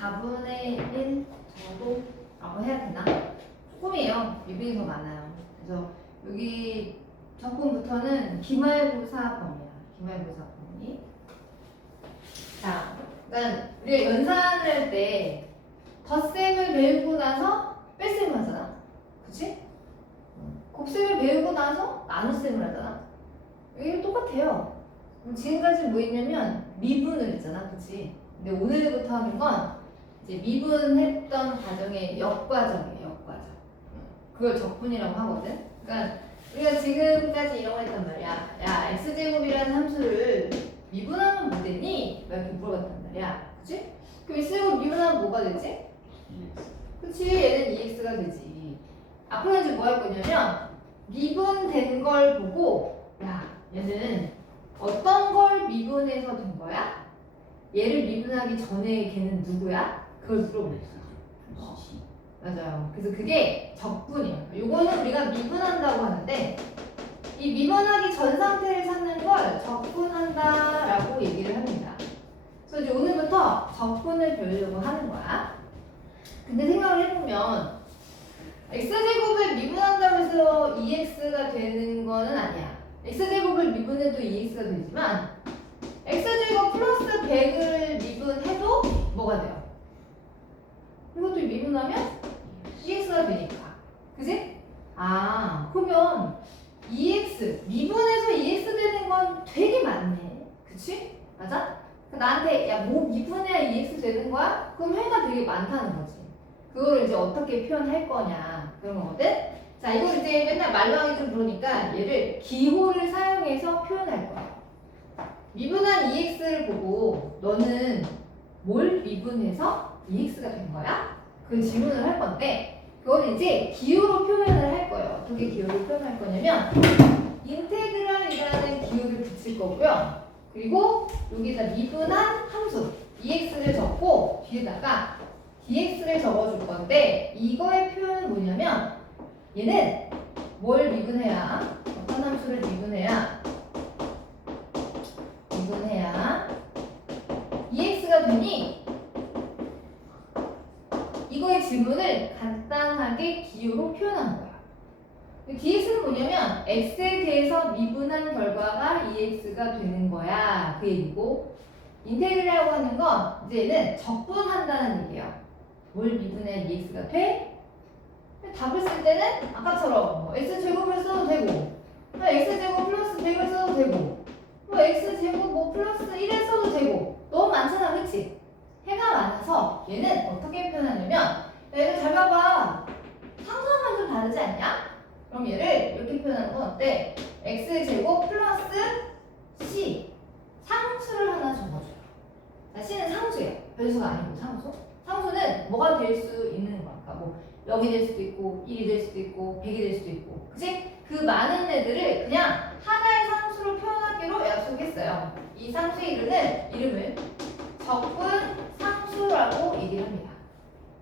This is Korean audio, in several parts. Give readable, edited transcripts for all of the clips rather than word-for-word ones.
4분의 1 정도라고 해야 되나? 조금이에요. 미분이 더 많아요. 그래서 여기 적분부터는 기말고사 범위야. 기말고사 범위. 자, 일단 우리가 연산을 할 때 덧셈을 배우고 나서 뺄셈을 하잖아. 그치? 곱셈을 배우고 나서 나눗셈을 하잖아. 이게 똑같아요. 지금까지 뭐 있냐면 미분을 했잖아. 그치? 근데 오늘부터 하는 건 이제 미분했던 과정의 역과정이에요. 역과정. 그걸 적분이라고 하거든. 그러니까 우리가 지금까지 이런 거 했단 말이야. 야, x제곱이라는 함수를 미분하면 뭐 되니? 막 이렇게 물어봤단 말이야. 그치? 그럼 x제곱 미분하면 뭐가 되지? 그치? 얘는 2x가 되지. 앞으로 이제 뭐 할 거냐면 미분된 걸 보고 야, 얘는 어떤 걸 미분해서 된 거야? 얘를 미분하기 전에 걔는 누구야? 그걸 물어보겠어. 맞아요. 그래서 그게 적분이에요. 요거는 우리가 미분한다고 하는데 이 미분하기 전 상태를 찾는 걸 적분한다라고 얘기를 합니다. 그래서 이제 오늘부터 적분을 배우려고 하는 거야. 근데 생각을 해보면 x제곱을 미분한다고 해서 2x가 되는 거는 아니야. x제곱을 미분해도 2x가 되지만 x제곱 플러스 100을 미분해도 뭐가 돼요? 이것도 미분하면 2x가 되니까. 그지? 아, 그러면 2x, 미분해서 2x 되는 건 되게 많네. 그치? 맞아? 나한테 야, 뭐 미분해야 2x 되는 거야? 그럼 해가 되게 많다는 거지. 그걸 이제 어떻게 표현할 거냐 그런 거거든? 자, 이걸 이제 맨날 말로 하기 좀 그러니까 얘를 기호를 사용해서 표현할 거야. 미분한 2x를 보고 너는 뭘 미분해서 2x가 된 거야? 그 질문을 할 건데 그걸 이제 기호로 표현을 할 거예요. 어떻게 기호를 표현할 거냐면 인테그랄이라는 기호를 붙일 거고요. 그리고 여기다 미분한 함수 2x를 적고 뒤에다가 dx를 적어줄 건데 이거의 표현은 뭐냐면 얘는 뭘 미분해야 어떤 함수를 미분해야 2x가 되니 이거의 질문을 간단하게 기호로 표현한 거야. dx는 뭐냐면 x에 대해서 미분한 결과가 2x가 되는 거야. 그 얘기고 인테그랄이라고 하는 건 이제 얘는 적분한다는 얘기예요. 뭘 미분해 2x가 돼? 답을 쓸 때는 아까처럼 뭐 x제곱을 써도 되고 x제곱 플러스 100을 써도 되고 뭐 x제곱 뭐 플러스 1을 써도 되고 너무 많잖아. 그치? 해가 많아서 얘는 어떻게 표현하냐면 야, 얘를 잘 봐봐. 상수만 좀 다르지 않냐? 그럼 얘를 이렇게 표현하는 건 어때? x제곱 플러스 c 상수를 하나 적어줘요. 자, c는 상수예요. 변수가 아니고 상수. 상수는 뭐가 될 수 있는 거야. 그러니까 뭐 0이 될 수도 있고 1이 될 수도 있고 100이 될 수도 있고 그치? 그 많은 애들을 그냥 하나의 상수로 표현하기로 약속했어요. 이 상수의 이름을 적분 상수라고 얘기를 합니다.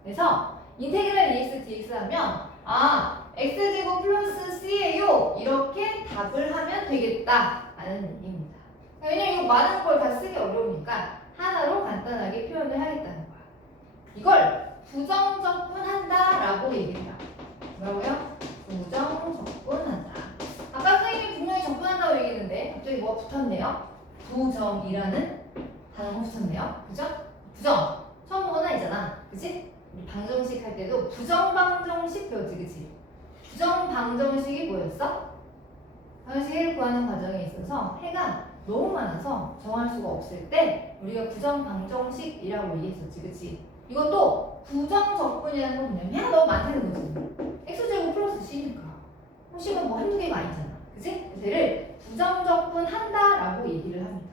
그래서 인테그랄 dx dx 하면 아 x제곱 플러스 c예요 이렇게 답을 하면 되겠다 라는 얘기입니다. 왜냐면 이거 많은 걸 다 쓰기 어려우니까 하나로 간단하게 표현을 하겠다는 거야. 이걸 부정적분한다라고 얘기해요. 뭐라고요? 부정적분한다. 아까 선생님이 분명히 적분한다고 얘기했는데 갑자기 뭐가 붙었네요? 부정이라는 단어가 붙었네요. 그죠? 부정. 처음 보거나 있잖아. 그치? 우리 방정식 할 때도 부정방정식 배웠지. 그치? 부정방정식이 뭐였어? 방정식 해를 구하는 과정에 있어서 해가 너무 많아서 정할 수가 없을 때 우리가 부정방정식이라고 얘기했었지. 그치? 이것도 부정적분이라는 건 뭐냐면 해가 너무 많다는 거지. x제곱 플러스 c니까 c가 뭐 한두 개가 아니잖아. 그치? 그래서 얘를 부정적분한다라고 얘기를 합니다.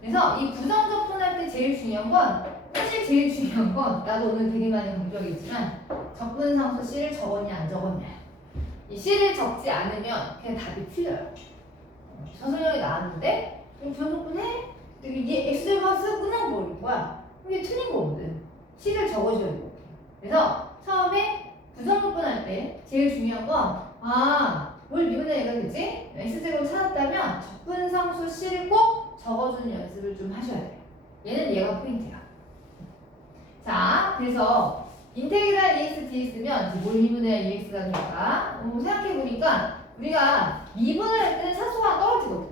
그래서 이 부정적분할 때 제일 중요한 건 사실 제일 중요한 건 나도 오늘 되게 많이 강조하겠지만 적분상수 c를 적었냐 안 적었냐. 이 c를 적지 않으면 그냥 답이 틀려요. 서술형이 나왔는데 부정적분해? 이게 x제곱 쓰고 끝난 거일 거야. 이게 틀린 거거든. c를 적어줘야 되고. 그래서 처음에 부정적분할 때 제일 중요한 건 뭘 미분해야 되지? x제곱 찾았다면 적분상수 c를 꼭 적어주는 연습을 좀 하셔야 돼요. 얘는 얘가 포인트야. 자, 자, 그래서 인테그랄 EX DX면 뭘 미분해야 EX가 될까? 생각해보니까 우리가 미분을 할 때는 차수가 떨어지거든.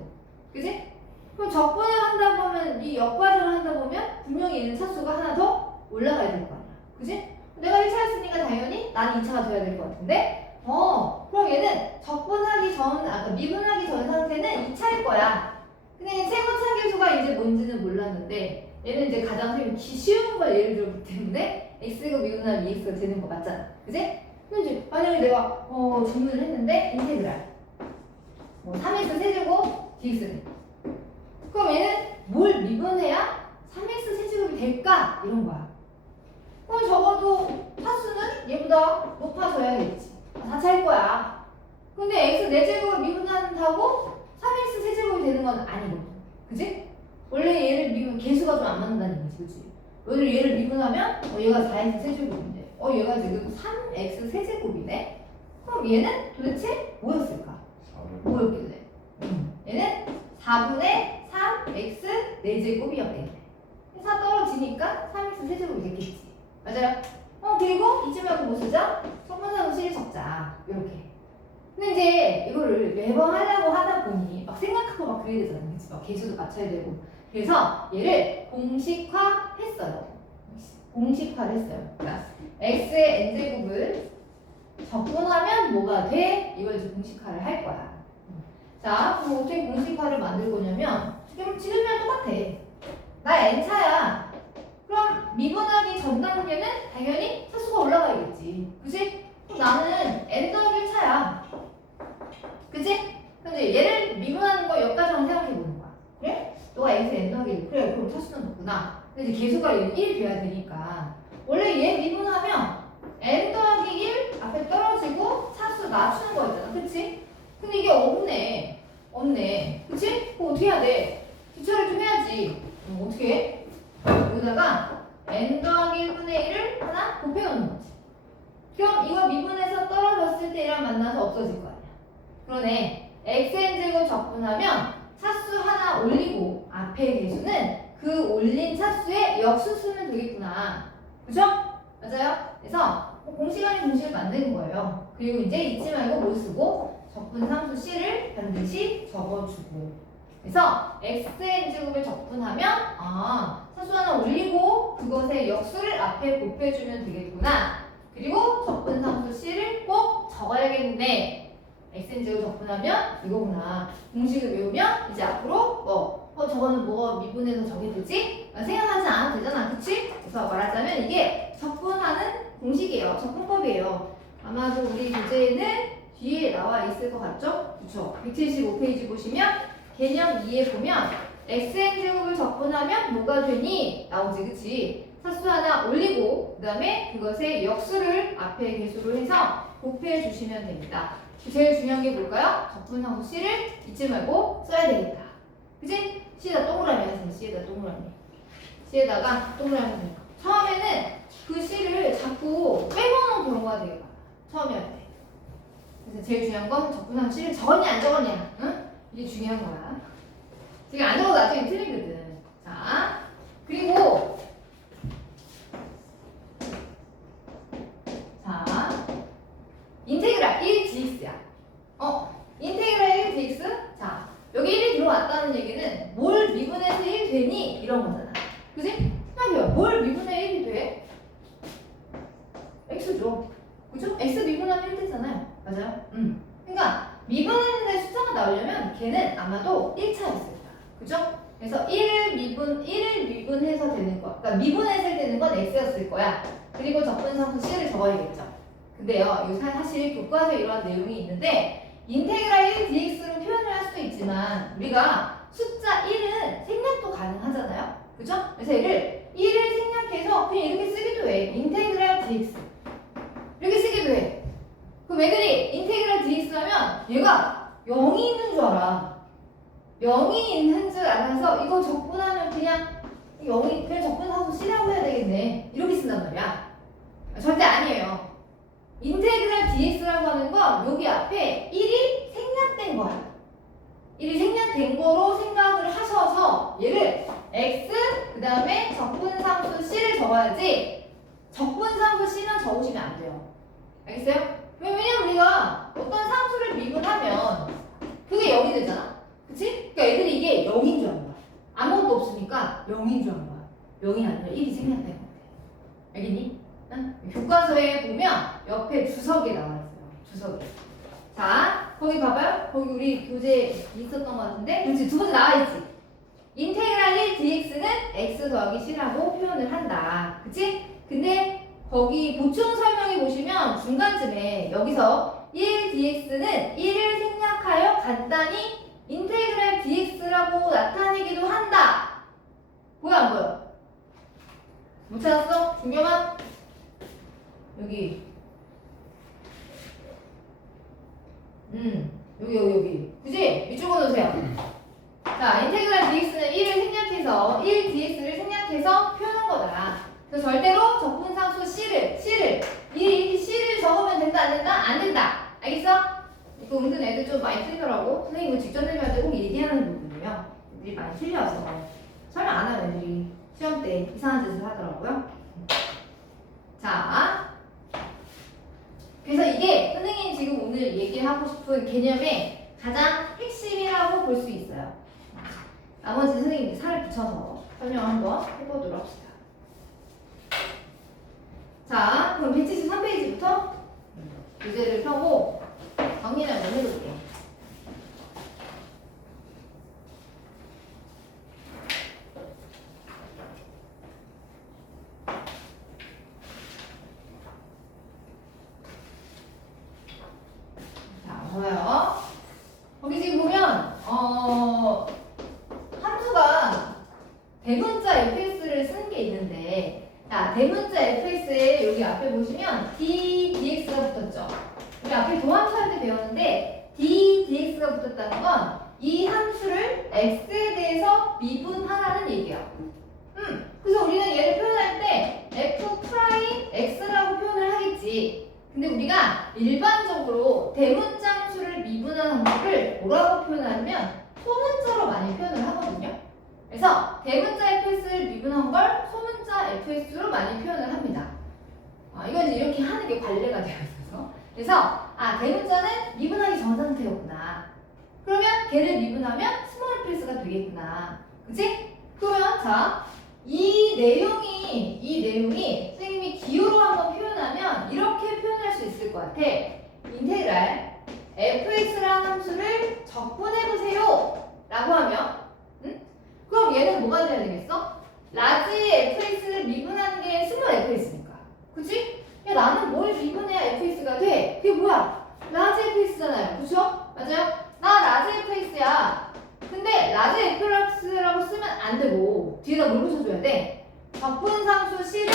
그지? 그럼 적분을 한다 보면 이 역과정을 한다 보면 분명히 얘는 차수가 하나 더 올라가야 될 거 아니야. 그지? 내가 1차였으니까 당연히 나는 2차가 돼야 될 것 같은데 그럼 얘는 적분하기 전, 아까 미분하기 전 상태는 2차일 거야. 근데 최고 차계수가 이제 뭔지는 몰랐는데 얘는 이제 가장 쉬운 걸 예를 들었기 때문에 x가 미분하면 2x가 되는 거 맞잖아. 그지? 근데 만약에 내가 질문을 했는데 인테그랄 3x 세제곱 dx는 그럼 얘는 뭘 미분해야 3x 세제곱이 될까? 이런 거야. 그럼 적어도 차수는 얘보다 높아져야겠지. 4차일 거야. 근데 x 4제곱을 미분한다고 3x 세제곱이 되는 건 아니거든. 그지? 원래 얘를 미분, 개수가 좀 안 맞는다는 얘기지. 그치? 오늘 얘를 미분하면 얘가 4x 세제곱인데 얘가 지금 3x 세제곱이네? 그럼 얘는 도대체 뭐였을까? 뭐였길래? 얘는 4분의 3x 4제곱이었겠네. 4 떨어지니까 3x 세제곱이 됐겠지. 맞아요? 그리고 잊지 말고 뭐 쓰자? 적분상수식 적자. 이렇게. 근데 이제 이거를 매번 하려고 하다 보니 막 생각하고 막 그래야 되잖아. 그치? 막 개수도 맞춰야 되고. 그래서 얘를 공식화했어요. 공식화를 했어요. 그러니까 x의 n제곱을 적분하면 뭐가 돼? 이걸 이제 공식화를 할 거야. 자, 그럼 어떻게 공식화를 만들 거냐면 지금이랑 똑같아. 나 n차야. 그럼 미분하기 전 단계는 당연히 차수가 올라가야겠지. 그치? 그럼 나는 n 더하기 1차야. 그치? 근데 얘를 미분하는 거 여기까지만 생각해보는 거야. 그래? 너가 x에 n 더하기 1. 그래, 그럼 차수는 높구나. 근데 이제 개수가 1 돼야 되니까. 원래 얘 미분하면 n 더하기 1 앞에 떨어지고 차수 낮추는 거였잖아. 그치? 근데 이게 없네. 그치? 그럼 어떻게 해야 돼? 기초를 좀 해야지. 어떻게 해? 여기다가 n 더하기 1분의 1을 하나 곱해놓는 거지. 그럼 이거 미분해서 떨어졌을 때 얘랑 만나서 없어질 거 아니야. 그러네. xn제곱 적분하면 차수 하나 올리고 앞에 개수는 그 올린 차수의 역수 쓰면 되겠구나. 그죠? 맞아요? 그래서 공식 아닌 공식을 만드는 거예요. 그리고 이제 잊지 말고 뭐 쓰고 적분상수 c를 반드시 적어주고. 그래서 xn제곱을 적분하면 차수 하나 올리고 그것의 역수를 앞에 곱해주면 되겠구나. 그리고 적분상수 c를 꼭 적어야겠네. xn제곱 적분하면 이거구나. 공식을 외우면 이제 앞으로 저거는 뭐가 미분해서 저게 되지? 생각하지 않아도 되잖아. 그치? 그래서 말하자면 이게 적분하는 공식이에요. 적분법이에요. 아마도 우리 교재에는 뒤에 나와 있을 것 같죠? 그쵸? 175페이지 보시면 개념 2에 보면 xn제곱을 적분하면 뭐가 되니? 나오지. 그치? 차수 하나 올리고 그 다음에 그것의 역수를 앞에 개수로 해서 곱해 주시면 됩니다. 제일 중요한 게 뭘까요? 적분상수 c를 잊지 말고 써야 되겠다. 그치? c에다 동그라미 하세요. c에다 동그라미. c에다가 동그라미 하세요. 처음에는 그 c를 자꾸 빼고는 경우가 되게 많아. 처음에 할 때. 그래서 제일 중요한 건 적분상수 c를 적었냐 안 적었냐. 응? 이게 중요한 거야. 지금 안 적어도 나중에 틀리거든. 자, 그리고 인테그랄 1dx야. 인테그랄 1dx? 자, 여기 1이 들어왔다는 얘기는 뭘 미분해서 1 되니? 이런 거잖아. 그지? 생각해요. 뭘 미분해 1이 돼? x죠. 그죠? x 미분하면 1 되잖아요. 맞아요? 그러니까 미분했는데 숫자가 나오려면 걔는 아마도 1차였을 거야. 그죠? 그래서 1을 미분해서 되는 거. 그러니까 미분했을 때는 건 x였을 거야. 그리고 적분상수 c를 적어야겠죠. 근데요, 이거 사실 교과서에 이러한 내용이 있는데 인테그랄 1dx로 표현을 할 수도 있지만 우리가 숫자 1은 생략도 가능하잖아요. 그죠? 그래서 얘를 1을 생략해서 그냥 이렇게 쓰기도 해. 인테그랄 dx 이렇게 쓰기도 해. 그럼 애들이 인테그랄 dx 하면 얘가 0이 있는 줄 알아. 0이 있는 줄 알아서 이거 적분하면 그냥 0이 그냥 적분상수 c라고 해야 되겠네. 이렇게 쓴단 말이야. 절대 아니에요. 인테그랄 dx라고 하는 건 여기 앞에 1이 생략된 거야. 1이 생략된 거로 생각을 하셔서 얘를 x 그 다음에 적분상수 c를 적어야지 적분상수 C만 적으시면 안 돼요. 알겠어요? 왜냐면 우리가 어떤 상수를 미분하면 그게 0이 되잖아. 그치? 그러니까 애들이 이게 0인 줄 아는 거야. 아무것도 없으니까 0인 줄 아는 거야. 0이 아니라 1이 생략된 것 같아. 알겠니? 응? 교과서에 보면 옆에 주석이 나와 있어요. 주석이. 자, 거기 봐봐요. 거기 우리 교재 있었던 것 같은데. 그렇지, 두 번째 나와 있지. 인테그랄 1 dx는 x 더하기 c라고 표현을 한다. 그치? 근데 거기 보충 설명해 보시면 중간쯤에 여기서 1 dx는 1을 생략하여 간단히 인테그랄 dx라고 나타내기도 한다. 보여 안 보여? 못 찾았어? 중경아? 여기. 여기. 그지? 이쪽으로 놓으세요. 자, 인테그랄 dx는 1을 생략해서 1 dx를 생략해서 표현한 거다. 그래서 절대로 적분상수 C를 C를 적으면 된다 안 된다? 안 된다. 알겠어? 이거 은근 애들 좀 많이 틀리더라고. 선생님 이거 직접 내면 꼭 얘기하는 부분이에요. 애들이 많이 틀려서 설명 안 하면 애들이 시험 때 이상한 짓을 하더라고요. 자, 그래서 이게 선생님이 지금 오늘 얘기하고 싶은 개념의 가장 핵심이라고 볼 수 있어요. 나머지 선생님이 살을 붙여서 설명 한번 해보도록 합시다. 자, 그럼 173페이지부터 교재를 펴고 정리를 한번 해볼게요. 자, 좋아요. 거기 지금 보면 함수가 대문자 fx를 쓴 게 있는데, 자, 대문자 fx에 여기 앞에 보시면 d dx가 붙었죠. 우리 앞에 도함수할 때 배웠는데 d dx가 붙었다는 건 이 함수를 x에 대해서 미분하라는 얘기예요. 그래서 우리는 얘를 표현할 때 f 프라임 x라고 표현을 하겠지. 근데 우리가 일반적으로 대문자 함수를 미분한 함수를 뭐라고 표현하냐면 소문자로 많이 표현을 하거든요. 그래서 대문자 fx를 미분한 걸 소문자 fx로 많이 표현을 합니다. 이건 이제 이렇게 하는 게 관례가 되어 있어서. 그래서 대문자는 미분하기 전 상태였구나. 그러면 걔를 미분하면 스몰 fx가 되겠구나. 그치? 그러면 자, 이 내용이 선생님이 기호로 한번 표현하면 이렇게 표현할 수 있을 것 같아. 인테그랄 fx라는 함수를 적분해보세요 라고 하면 그럼 얘는 뭐가 돼야 되겠어? 라지 fx를 미분하는 게 스몰 fx니까. 그치? 야, 나는 뭘 미분해야 fx가 돼? 그게 뭐야? 라지 fx잖아요. 그쵸? 맞아요? 나 라지 fx야. 근데 라지 fx라고 쓰면 안 되고 뒤에다 뭘 붙여줘야 돼? 적분상수 C를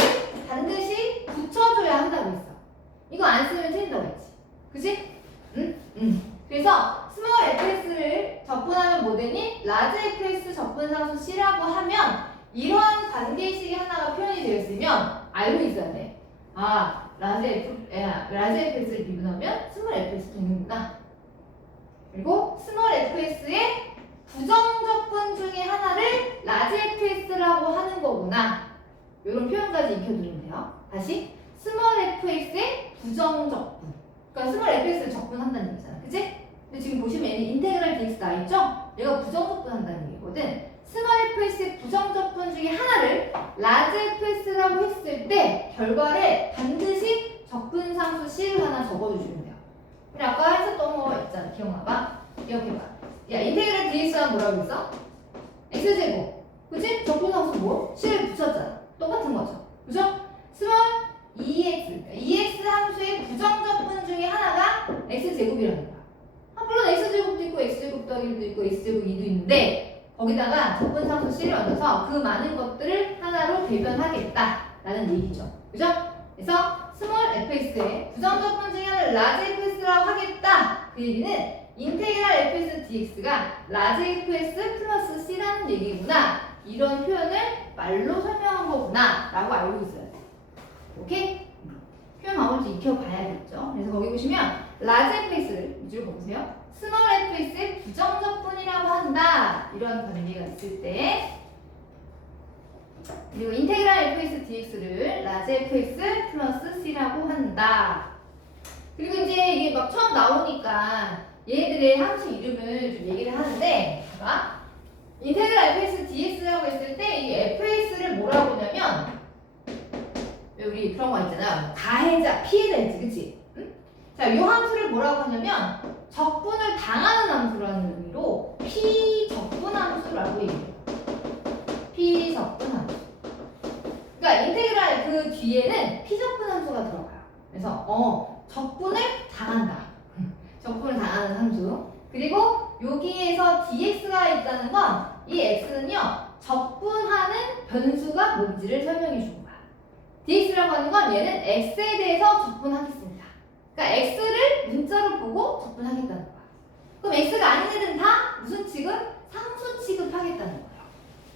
반드시 붙여줘야 한다고 했어. 이거 안 쓰면 틀린다고 했지. 그치? 그래서 스몰 fx를 적분하는 모델이 라지 fx 적분상수 C라고 하면 이러한 관계식이 하나가 표현이 되어 있으면 알고 있어야 돼. 라지 fx를 미분하면 스몰 fx 되는구나. 그리고 스몰 fx의 부정적분 중에 하나를 라지 fx라고 하는 거구나. 이런 표현까지 익혀두면 돼요. 다시 스몰 fx의 부정적분. 그러니까 스몰 fx를 적분한다는 얘기잖아. 그치? 근데 지금 보시면 얘는 인테그랄 dx 나있죠? 얘가 부정적분 한다는 얘기거든. 스몰 fx의 부정적분 중에 하나를 라지 fx라고 했을 때 결과를 반드시 적분상수 C를 하나 적어주시면 돼요. 우리 아까 했었던 거 있잖아. 기억나봐? 기억해봐. 야, 인테그랄 dx가 뭐라고 했어? x제곱. 그치? 적분상수 뭐? C를 붙였잖아. 똑같은 거죠. 그죠? 스몰 EX 함수의 부정적분 중에 하나가 x제곱이라는 거야. 물론 x제곱도 있고 x제곱 더하기 1도 있고 x제곱 2도 있는데 거기다가 적분상수 C를 얹어서 그 많은 것들을 하나로 대변하겠다라는 얘기죠. 그죠? 그래서 스몰 fx의 부정적분 중에 하나를 라지 fx라고 하겠다. 그 얘기는 인테그랄 fx dx가 라지 fx 플러스 c라는 얘기구나. 이런 표현을 말로 설명한 거구나 라고 알고 있어요. 오케이? 표현 방법을 익혀봐야겠죠. 그래서 거기 보시면 라지 fx를 위주로 보세요. 스몰 fx의 부정적분이라고 한다. 이런 관계가 있을 때 그리고 인테그랄 fx dx를 라지 fx 플러스 c라고 한다. 그리고 이제 이게 막 처음 나오니까 얘네들의 함수 이름을 좀 얘기를 하는데, 봐봐. 인테그랄 fx dx라고 했을 때 이 fx를 뭐라고 하냐면, 우리 그런 거 있잖아. 가해자, 피해자이지, 그치? 응? 자, 이 함수를 뭐라고 하냐면 적분을 당하는 함수라는 의미로 피적분 함수라고 얘기해요. 피적분 함수. 그러니까 인테그랄 그 뒤에는 피적분 함수가 들어가요. 그래서 적분을 당한다. 적분을 당하는 함수. 그리고 여기에서 dx가 있다는 건 이 x는요 적분하는 변수가 뭔지를 설명해 주는 거야. dx라고 하는 건 얘는 x에 대해서 적분하겠습니다. 그러니까 x를 문자로 보고 적분하겠다는 거야. 그럼 x가 아닌 애들은 다 무슨 취급? 상수 취급하겠다는 거예요.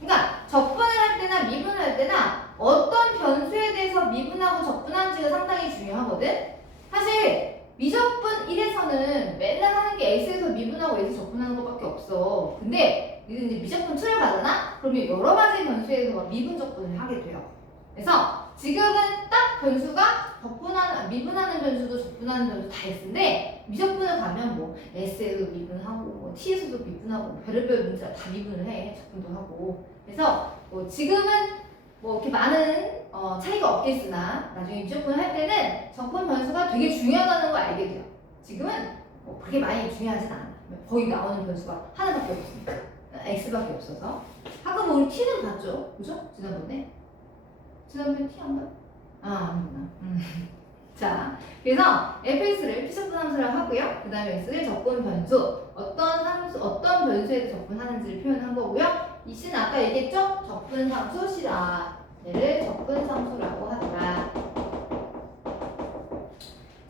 그러니까 적분을 할 때나 미분을 할 때나 어떤 변수에 대해서 미분하고 적분하는지가 상당히 중요하거든. 사실 미적분 1에서는 맨날 하는 게 x에서 미분하고 x에서 적분하는 것밖에 없어. 근데 이제 미적분 2를 가잖아? 그러면 여러 가지 변수에서 막 미분 적분을 하게 돼요. 그래서 지금은 딱 변수가 미분하는 변수도 적분하는 변수 다 x인데, 미적분을 가면 뭐 s에도 미분하고 뭐 t에서도 미분하고 별의별 문제가 다 미분을 해. 적분도 하고. 그래서 뭐 지금은 뭐 이렇게 많은 차이가 없겠으나 나중에 미적분을 할 때는 적분 변수가 되게 중요하다는 걸 알게 돼요. 지금은 뭐 그렇게 많이 중요하진 않아. 거의 나오는 변수가 하나밖에 없으니까. x밖에 없어서. 아까 뭐 우리 t는 봤죠? 그죠? 지난번에 t 안 봐요? 아니구나. 자, 그래서 fx를 피적분 함수라고 하고요. 그 다음에 x를 적분 변수, 어떤 변수에 적분하는지를 표현한 거고요. 이 c는 아까 얘기했죠? 적분 함수 c다. 얘를 적분 함수라고 한다.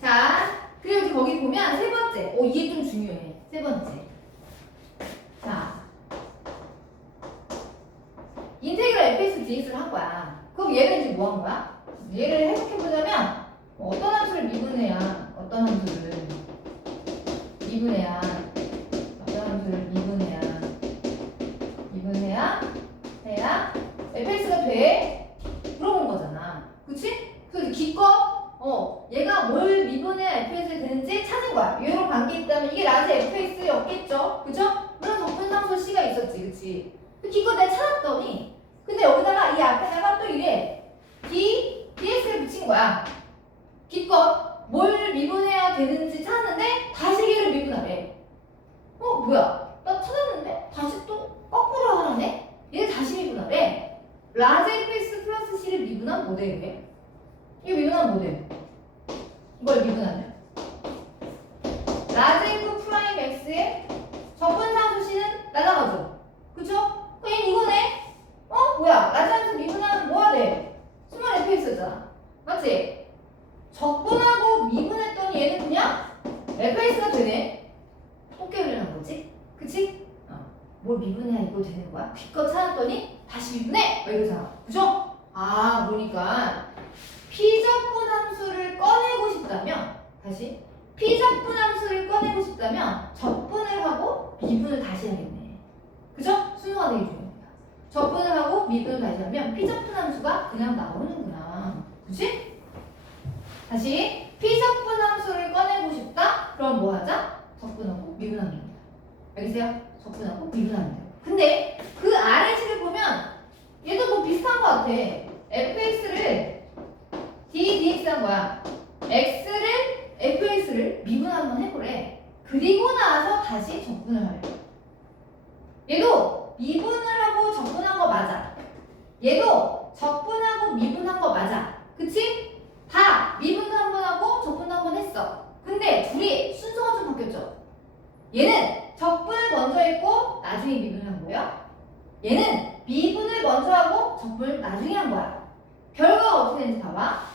자, 그리고 거기 보면 세 번째. 이게 좀 중요해. 세 번째. 자, 인테그랄 fx dx를 한 거야. 그럼 얘는 이제 뭐 한 거야? 얘를 해석해보자면 어떤 함수를 미분해야 어떤 함수를 미분해야 해야 fx가 돼? 물어본 거잖아. 그치? 그래서 기껏 얘가 뭘 미분해야 fx가 되는지 찾은 거야. 이런 관계 있다면 이게 라지 fx였겠죠? 그죠? 물론 적분상수 c가 있었지. 그치? 기껏 내가 찾았더니 근데 여기다가 이 앞에다가 또 이래 dx를 붙인 거야. 기껏 뭘 미분해야 되는지 찾았는데 다시 얘를 미분하래. 뭐야? 나 찾았는데 다시 또 거꾸로 하라네? 얘를 다시 미분하래. 라지 fx 플러스 c를 미분한 모델이래. 이거 미분한 모델. 이걸 미분하면 라지 f 프라임 x의 적분상수 c는 날아가죠. 그쵸? 그럼 이거네? 뭐야? 라지한테 미분하면 뭐가 돼? 스몰 fx잖아. 맞지? 적분하고 미분했더니 얘는 그냥 fx가 되네. 똑개를 한 거지? 그치? 뭘 미분해야 이거 되는 거야? 기껏 찾았더니 다시 미분해! 이러잖아. 그죠? 그러니까 피적분 함수를 꺼내고 싶다면 다시 피적분 함수를 꺼내고 싶다면 적분을 하고 미분을 다시 해야겠네. 그죠? 순서가 되게 중요합니다. 적분을 하고 미분을 다시 하면 피적분 함수가 그냥 나오는구나. 그치? 다시 피적분 함수를 꺼내고 싶다? 그럼 뭐 하자? 적분하고 미분하면 됩니다. 알겠어요? 적분하고 미분하면 돼요. 근데 그 아래 식을 보면 얘도 뭐 비슷한 것 같아. fx를 dx 한 거야. x를 fx를 미분 한번 해보래. 그리고 나서 다시 적분을 하래. 얘도 미분을 하고 적분한 거 맞아. 얘도 적분하고 미분한 거 맞아. 그치? 다 미분 한 번 하고 적분 한 번 했어. 근데 둘이 순서가 좀 바뀌었죠. 얘는 적분을 먼저 했고 나중에 미분을 한 거야. 얘는 미분을 먼저 하고 적분을 나중에 한 거야. 결과가 어떻게 되는지 봐봐.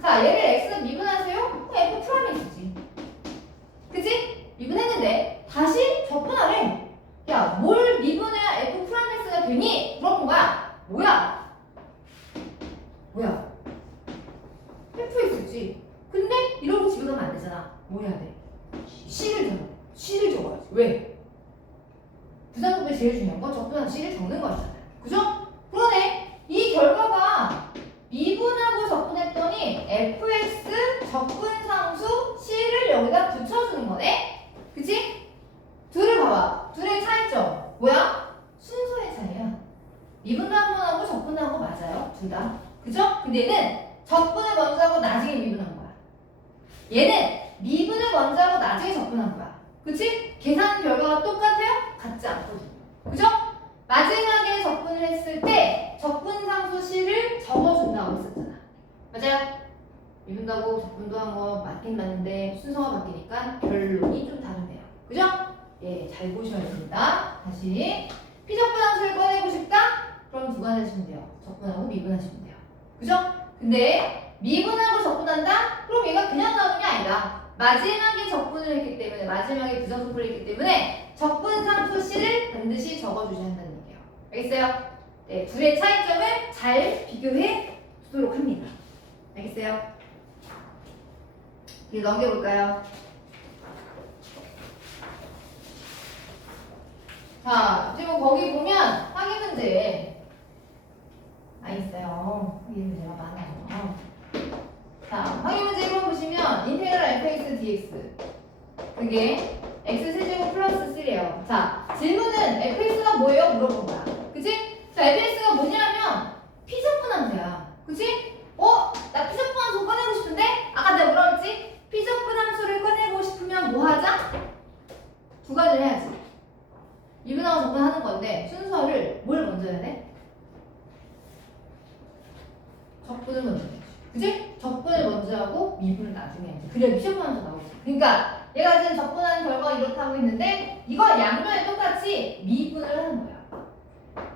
자, 얘를 x는 미분하세요? f 프라임이지. 그치? 미분했는데 다시 적분하래. 야, 뭘 미분해야 f 프라임 x가 되니? 물어본 거야. 뭐야? fx지. 근데 이러고 집에 가면 안 되잖아. 뭐 해야 돼? c를 적어야지. 왜? 부산급에 제일 중요한 건 적분한 c를 적는 거잖아요. 그죠? 그러네. 이 결과 그죠? 근데 얘는 적분을 먼저 하고 나중에 미분한 거야. 얘는 미분을 먼저 하고 나중에 적분한 거야. 그치? 계산 결과가 똑같아요? 같지 않거든요. 그죠? 마지막에 적분을 했을 때 적분상수 C를 적어준다고 했었잖아. 맞아요? 미분하고 적분도 한 거 맞긴 맞는데 순서가 바뀌니까 결론이 좀 다르네요. 그죠? 예, 잘 보셔야 됩니다. 다시 피적분함수를 꺼내고 싶다? 그럼 두 가지 하시면 돼요. 적분하고 미분하시면 돼요. 그죠? 근데 미분하고 적분한다? 그럼 얘가 그냥 나오는 게 아니라 마지막에 적분을 했기 때문에 마지막에 부정적분을 했기 때문에 적분상수 C를 반드시 적어주셔야 한다는 얘기예요. 알겠어요? 네, 둘의 차이점을 잘 비교해 두도록 합니다. 알겠어요? 이제 넘겨볼까요? 자, 지금 거기 보면 확인 문제 많이 있어요. 확인 문제가 많아요. 자, 확인 문제 1번 보시면 인테그랄 fx dx 그게 x 세제곱 플러스 3예요. 자, 질문은 fx가 뭐예요? 물어본 거야. 그치? 자, fx가 뭐냐면 피적분함수야. 그치? 나 피적분함수 꺼내고 싶은데? 아까 내가 뭐라 그랬지? 피적분함수를 꺼내고 싶으면 뭐 하자? 두 가지를 해야지. 미분하고 적분하는 건데 순서를 뭘 먼저 해야 돼? 적분을 먼저 해야지. 그치? 적분을 먼저 하고 미분을 나중에 해야지. 그래야 피적분함수 나오지. 그러니까 얘가 지금 적분하는 결과가 이렇다고 했는데 이걸 양면에 똑같이 미분을 하는 거야.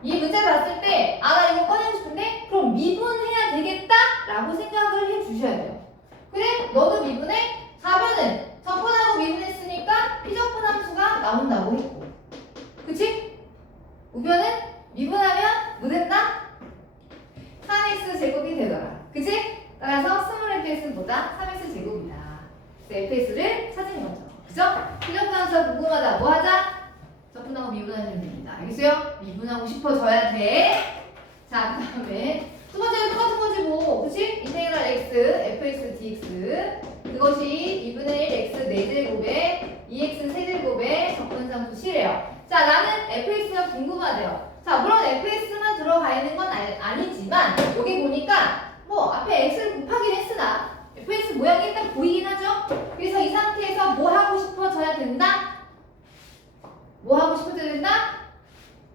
이 문제 봤을 때 나 이거 꺼내고 싶은데 그럼 미분해야 되겠다 라고 생각을 해주셔야 돼요. 그래? 너도 미분해? 4번은 적분하고 미분했으니까 피적분함수가 나온다고 했고 그치? 우변은 미분하면 뭐 된다? 3x 제곱이 되더라. 그치? 따라서 스몰 fx보다 3x 제곱이다. 그래서 fx를 찾은 거죠. 그죠? 피적분함수가 궁금하다. 뭐 하자? 적분하고 미분하시면 됩니다. 알겠어요? 미분하고 싶어져야 돼. 자, 그 다음에 두 번째는 똑같은 거지 뭐. 그치? 인테그랄 x, fx, dx 그것이 2분의 1 x 4제곱에 2x 세제곱에 적분상수 C래요. 자, 나는 fx가 궁금하대요. 자, 물론 fx만 들어가 있는 건 아니지만 여기 보니까 뭐 앞에 x를 곱하긴 했으나 fx 모양이 일단 보이긴 하죠? 그래서 이 상태에서 뭐 하고 싶어져야 된다? 뭐 하고 싶어져야 된다?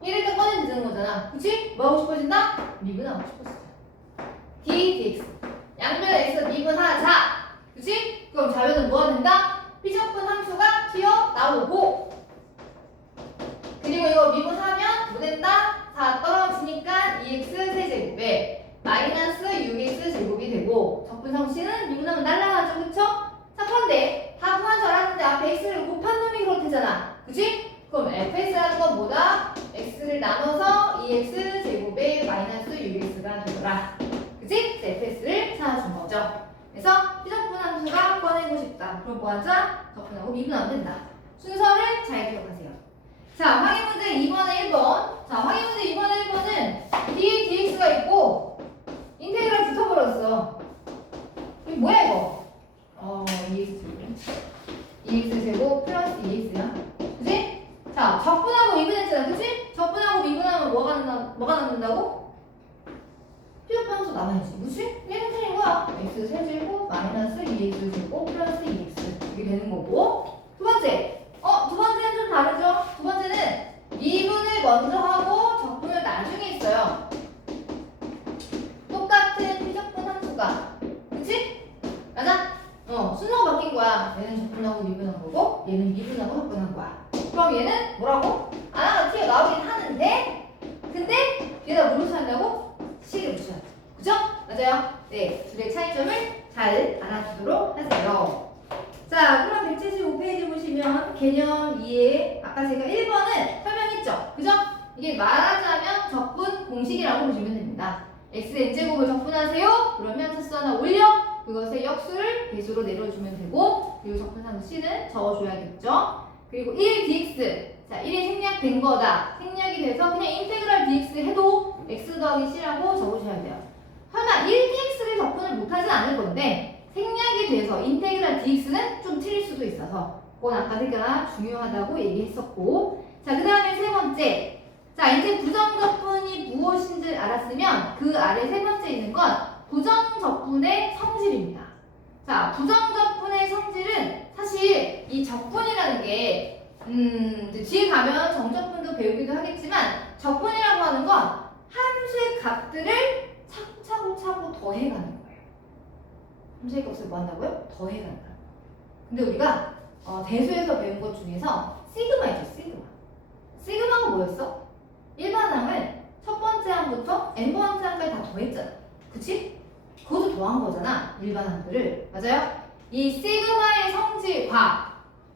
얘를 일단 꺼내면 되는 거잖아. 그치? 뭐 하고 싶어진다? 미분하고 싶어져. d, dx. 양변에서 미분하자. 그치? 그럼 좌변은 뭐가 된다? 피적분 함수가 튀어나오고 그리고 이거 미분하면 뭐 된다? 4 떨어지니까 2x 세제곱에 마이너스 6x 제곱이 되고 적분상수는 미분하면 날라가죠. 그쵸? 자, 그런데 다 구한 줄 알았는데 앞에 x를 곱한 놈이 그렇대잖아. 그치? 그럼 fx라는 건 뭐다? x를 나눠서 2x 제곱에 마이너스 6x가 되더라. 그치? fx를 찾아준 거죠. 그래서 피적분 함수가 꺼내고 싶다. 그럼 뭐 하자? 적분하고 미분하면 된다. 순서를 잘 기억하세요. 자, 확인 문제 2번에 1번. 자, 확인 문제 2번에 1번은 d, dx가 있고 인테그랄 붙어버렸어. 이게 뭐야 이거? 2x 제곱 플러스 2x야. 그치? 자, 적분하고 미분했잖아. 그치? 적분하고 미분하면 뭐가 남는다고? 피적분함수 남아야지. 그치? 얘는 틀린 거야. x 세제곱 마이너스 2x 제곱 플러스 2x 이게 되는 거고. 두 번째. 두 번째는 좀 다르죠? 두 번째는 미분을 먼저 하고 적분을 나중에 했어요. 똑같은 피적분 함수가. 그치? 맞아? 순서가 바뀐 거야. 얘는 적분하고 미분한 거고 얘는 미분하고 적분한 거야. 그럼 얘는 뭐라고? 하나가 튀어나오긴 하는데 근데 얘가 뭘 무시한다고? C를 무시하죠. 그죠? 맞아요? 네, 둘의 차이점을 잘 알아두도록 하세요. 자, 그럼 175페이지 보시면 개념 2에 아까 제가 1번은 설명했죠? 그죠? 이게 말하자면 적분 공식이라고 보시면 됩니다. xn제곱을 적분하세요. 그러면 차수 하나 올려 그것의 역수를 배수로 내려주면 되고 그리고 적분상수 C는 적어줘야겠죠? 그리고 1dx 자 1이 생략된 거다. 생략이 돼서 그냥 인테그랄 dx 해도 x 더하기 c라고 적으셔야 돼요. 설마 1dx를 적분을 못하진 않을 건데 생략이 돼서 인테그랄 dx는 좀 틀릴 수도 있어서 그건 아까 제가 중요하다고 얘기했었고 자 그 다음에 세 번째 자, 이제 부정적분이 무엇인지 알았으면 그 아래 세 번째 있는 건 부정적분의 성질입니다. 자, 부정적분의 성질은 사실 이 적분이라는 게 이제 뒤에 가면 정적분도 배우기도 하겠지만 적분이라고 하는 건 함수의 값들을 차곡차곡 더해가는 거예요. 함수의 값을 뭐 한다고요? 더해간다. 근데 우리가 대수에서 배운 것 중에서 시그마 있죠, 시그마. 시그마가 뭐였어? 일반항을 첫 번째 항부터 n번째 항까지 다 더했잖아. 그치? 그것도 더한 거잖아, 일반항들을. 맞아요? 이 시그마의 성질과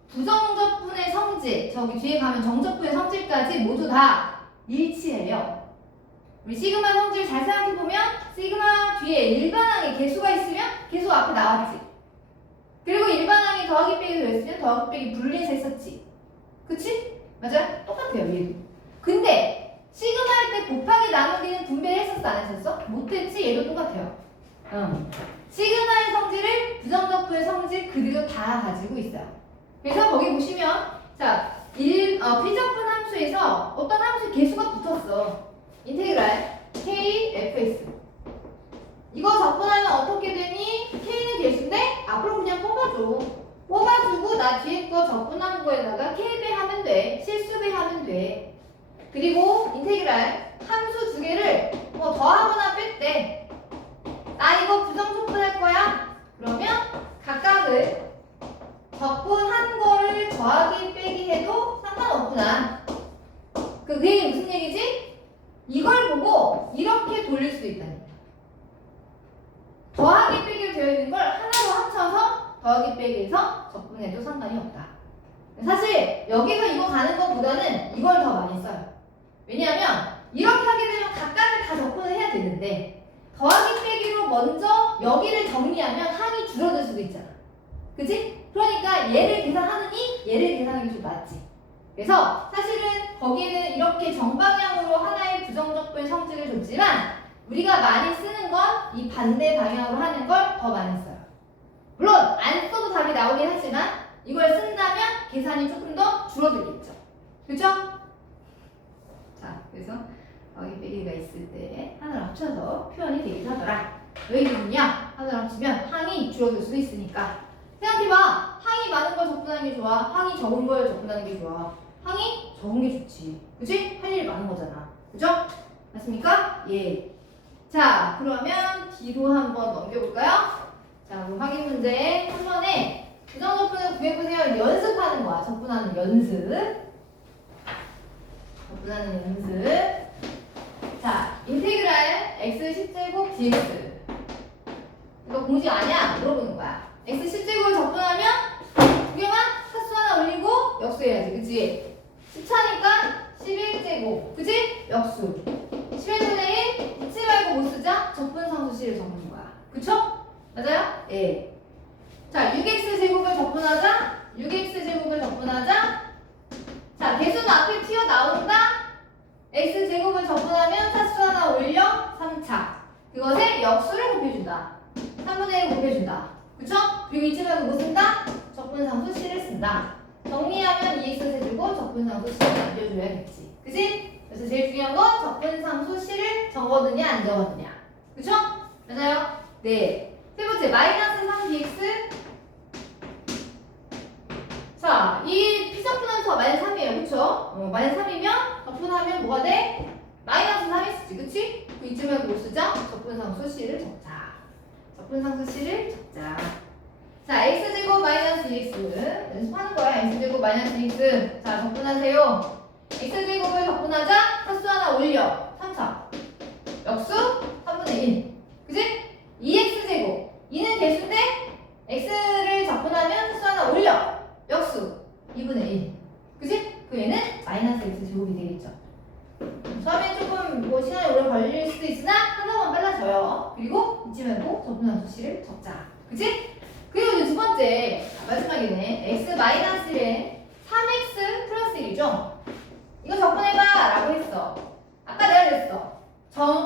부정적분의 성질, 저기 뒤에 가면 정적분의 성질까지 모두 다 일치해요. 우리 시그마 성질 잘 생각해보면 시그마 뒤에 일반항에 개수가 있으면 개수 앞에 나왔지. 그리고 일반항이 더하기 빼기 더했으면 더하기 빼기 분리해서 했었지. 그치? 맞아요? 똑같아요, 얘도. 근데 시그마 할 때 곱하기 나누기는 분배했었어, 안 했었어? 못했지? 얘도 똑같아요. 시그마의 성질을 부정적분의 성질 그대로 다 가지고 있어요. 그래서 거기 보시면 자, 피적분 함수에서 어떤 함수 개수가 붙었어. 인테그랄 kfx. 이거 적분하면 어떻게 되니? k는 개수인데 앞으로 그냥 뽑아줘. 뽑아주고 나 뒤에 거 적분한 거에다가 k배하면 돼. 실수배하면 돼. 그리고 인테그랄 함수 두 개를 뭐 더하거나 뺐대. 나 이거 부정적분할 거야. 그러면 각각을 적분한 거를 더하기 빼기 해도 상관없구나. 그게 무슨 얘기지? 이걸 보고 이렇게 돌릴 수도 있다는 거야. 더하기 빼기로 되어 있는 걸 하나로 합쳐서 더하기 빼기해서 적분해도 상관이 없다. 사실 여기서 이거 가는 것보다는 이걸 더 많이 써요. 왜냐하면 이렇게 하게 되면 각각을 다 적분을 해야 되는데 더하기 빼기로 먼저 여기를 정리하면 항이 줄어들 수도 있잖아. 그치? 그러니까 얘를 계산하느니 얘를 계산하는 게 좀 낫지. 그래서 사실은 거기는 이렇게 정방향으로 하나의 부정적분의 성질을 줬지만 우리가 많이 쓰는 건 이 반대 방향으로 하는 걸 더 많이 써요. 물론 안 써도 답이 나오긴 하지만 이걸 쓴다면 계산이 조금 더 줄어들겠죠. 그쵸? 자, 그래서 더하기 빼기가 있을 때 하나를 합쳐서 표현이 되기도 하더라. 왜 그러냐? 하나를 합치면 항이 줄어들 수도 있으니까. 생각해봐. 항이 많은 걸 적분하는 게 좋아? 항이 적은 걸 적분하는 게 좋아? 항이 적은 게 좋지. 그치? 할 일이 많은 거잖아. 그죠? 맞습니까? 예. 자, 그러면 뒤로 한번 넘겨볼까요? 자, 그럼 확인 문제 한 번에 부정적분을 구해보세요. 연습하는 거야. 적분하는 연습. 적분하는 연습. 자, 인테그랄 x 10제곱 dx. 이거 공식 아니야? 물어보는 거야. x 10제곱을 적분하면 구경아 차수 하나 올리고 역수해야지. 그치? 10차니까 11제곱. 그치? 역수. 11분의 1 붙지 말고 못 쓰자? 적분상수식을 적는 거야. 그쵸? 맞아요? 예. 자, 6x제곱을 적분하자. 6x제곱을 적분하자. 자, 개수는 앞에 튀어나온다. x제곱을 적분하면 차수 하나 올려 3차. 그것에 역수를 곱해준다. 3분의 1 곱해준다. 그쵸? 그리고 이쯤 말고 뭐 쓴다? 적분상수 C를 쓴다. 정리하면 2x 세주고 적분상수 C를 남겨줘야겠지. 그치? 그래서 제일 중요한 건 적분상수 C를 적어두냐 안 적어두냐. 그쵸? 맞아요? 네. 세 번째 마이너스 3dx. 자, 이 피적분함수가 마이너스 3이에요. 그쵸? 마이너스 3이면 적분하면 뭐가 돼? 마이너스 3이 쓰지. 그치? 그 이쯤에 뭐 쓰자? 적분상수 C를 적자. 적분상수 C를 적자. 자, x제곱 마이너스 2x 연습하는 거야. x제곱 마이너스 2x. 자, 적분하세요. x제곱을 적분하자. 차수 하나 올려 3차. 역수 3분의 1. 그치? 2x제곱 2는 개수인데 x를 적분하면 차수 하나 올려 역수 2분의 1. 그치? 그 얘는 마이너스 x제곱이 되겠죠. 처음엔 조금 뭐 시간이 오래 걸릴 수도 있으나 한번만 빨라져요. 그리고 이쯤에도 적분함수 C를 적자. 그치? 그리고 이제 두 번째 마지막이네. x 마이너스 1에 3x 플러스 1이죠. 이거 적분해봐 라고 했어. 아까 내가 그랬어.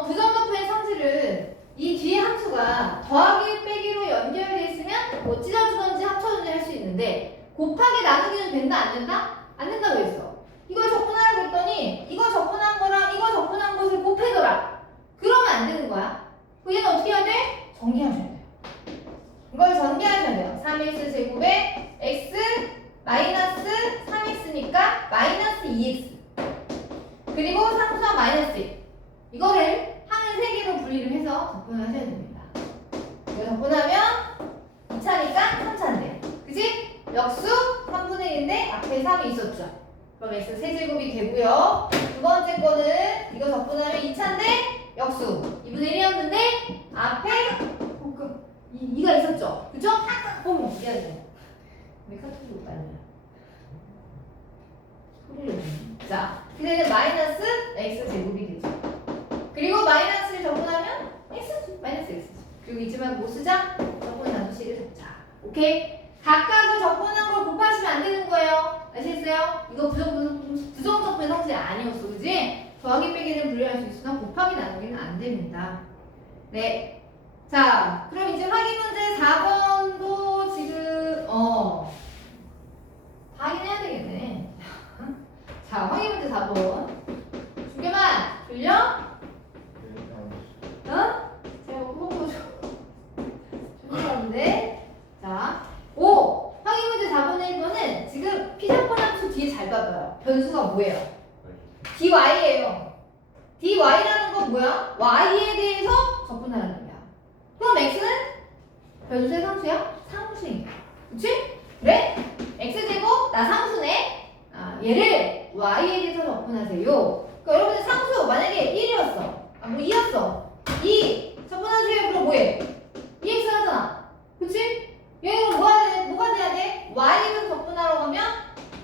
부정적분의 성질은 이 뒤에 함수가 더하기 빼기로 연결되어 있으면 뭐 찢어주던지 합쳐주던지 할 수 있는데 곱하기 나누기는 된다 안 된다? 안 된다고 했어. 이걸 적분하라고 했더니 이거 적분한 거랑 이거 적분한 것을 곱해더라. 그러면 안 되는 거야. 그 얘는 어떻게 해야 돼? 전개하셔야 돼요. 이걸 전개하셔야 돼요. 3x 제곱에 x 마이너스 3x니까 마이너스 2x 그리고 상수항 마이너스 1 이거를 항을 3개로 분리를 해서 적분을 하셔야 됩니다. 이거 적분하면 2차니까 3차인데 그치? 역수 3분의 1인데 앞에 3이 있었죠. 그럼 x 세제곱이 되고요. 두 번째 거는 이거 적분하면 2차인데 역수 2분의 1이었는데 앞에 2가 있었죠. 그쵸? 어머 미안해. 왜 카톡이 못 받냐? 소리를 내네. 자, 그래서 마이너스 x 제곱이 되죠. 그리고 마이너스를 적분하면 x 마이너스 x. 그리고 잊지 말고 뭐 쓰자? 적분 단수식을 적자. 오케이? 각각을 적분한 걸 곱하시면 안 되는 거예요. 아시겠어요? 이거 부정적분 성질 아니었어, 그지? 더하기 빼기는 분리할 수 있으나 곱하기 나누기는 안 됩니다. 네. 자, 그럼 이제 확인 문제 4번도 지금 확인해야 되겠네. 자, 확인 문제 4번. 준겸아, 졸려? 어? 제가 뭐 그거 졸려는데. 자, 5. 확인 문제 4번의 1번은 지금 피자권 함수 뒤에 잘 봐봐요. 변수가 뭐예요? dy예요. dy라는 건 뭐야? y에 대해서 적분하라는 거야. 그럼 x는 변수의 상수야? 상수니까. 그치? 그래? x제곱 나 상수네. 얘를 y에 대해서 적분하세요. 그러니까 여러분들 상수 만약에 1이었어. 뭐 2였어. 2 적분하세요. 그럼 뭐해? 2x 하잖아. 그치? 얘는 뭐가 돼야 돼? y를 적분하라고 하면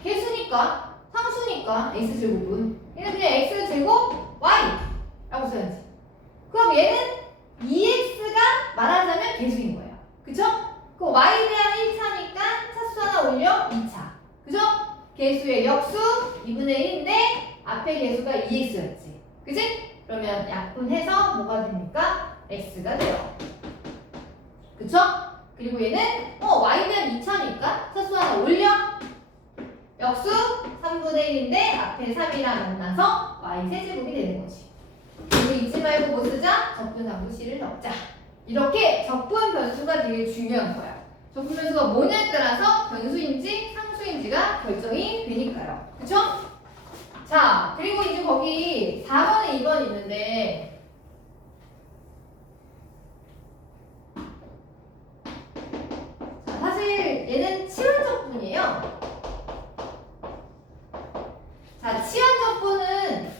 개수니까 상수니까 x제곱은 얘는 그냥 x제곱 y라고 써야지. 그럼 얘는 2x가 말하자면 개수인 거예요. 그쵸? 그 y에 대한 1차니까 차수 하나 올려 2차. 그죠? 개수의 역수 2분의 1인데 앞에 개수가 2x였지. 그치? 그러면 약분해서 뭐가 됩니까? x가 돼요. 그쵸? 그리고 얘는 y에 대한 2차니까 차수 하나 올려 역수 3분의 1인데 앞에 3이랑 만나서 y 세제곱이 되는 거지. 그리고 잊지 말고 뭐 쓰자? 적분 상수식을 적자. 이렇게 적분 변수가 되게 중요한 거야. 적분 변수가 뭐냐에 따라서 변수인지 상수인지가 결정이 되니까요. 그쵸? 자, 그리고 이제 거기 4번에 2번 있는데 자, 사실 얘는 치환적분이에요. 자, 치환적분은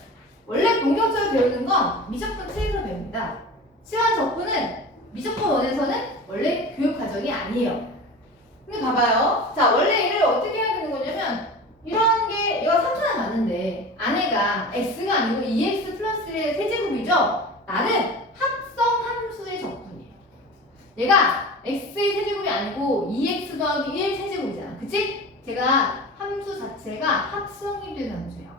원래 본격적으로 배우는 건 미적분 2에서 배웁니다. 치환적분은 미적분 1에서는 원래 교육 과정이 아니에요. 근데 봐봐요. 자, 원래 얘를 어떻게 해야 되는 거냐면 이런 게 얘가 3차가 맞는데 안에가 x가 아니고 2x 플러스 1의 세제곱이죠? 나는 합성 함수의 적분이에요. 얘가 x의 세제곱이 아니고 2x 더하기 1 세제곱이잖아. 그치? 제가 함수 자체가 합성이 된 함수예요.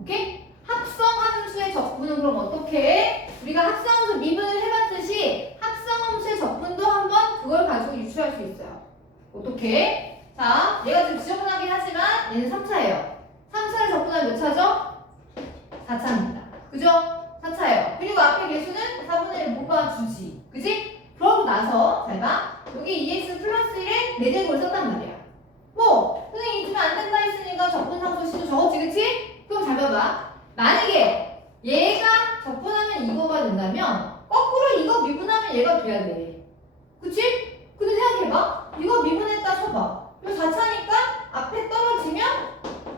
오케이? 합성 함수의 적분은 그럼 어떻게 해? 우리가 합성 함수 미분을 해봤듯이 합성 함수의 적분도 한번 그걸 가지고 유추할 수 있어요. 어떻게? 자, 얘가 지금 지저분하긴 하지만 얘는 3차예요. 3차를 적분하면 몇 차죠? 4차입니다. 그죠? 4차예요. 그리고 앞에 개수는 4분의 1 못 봐주지. 그지? 그러고 나서 잘 봐. 여기 2x 플러스 1에 4제곱을 썼단 말이야. 뭐 선생님 잊으면 안 된다 했으니까 적분 상수식도 적었지. 그치? 그럼 잘 봐봐. 만약에 얘가 적분하면 이거가 된다면 거꾸로 이거 미분하면 얘가 돼야 돼. 그치? 근데 생각해봐. 이거 미분했다 쳐봐. 이거 4차니까 앞에 떨어지면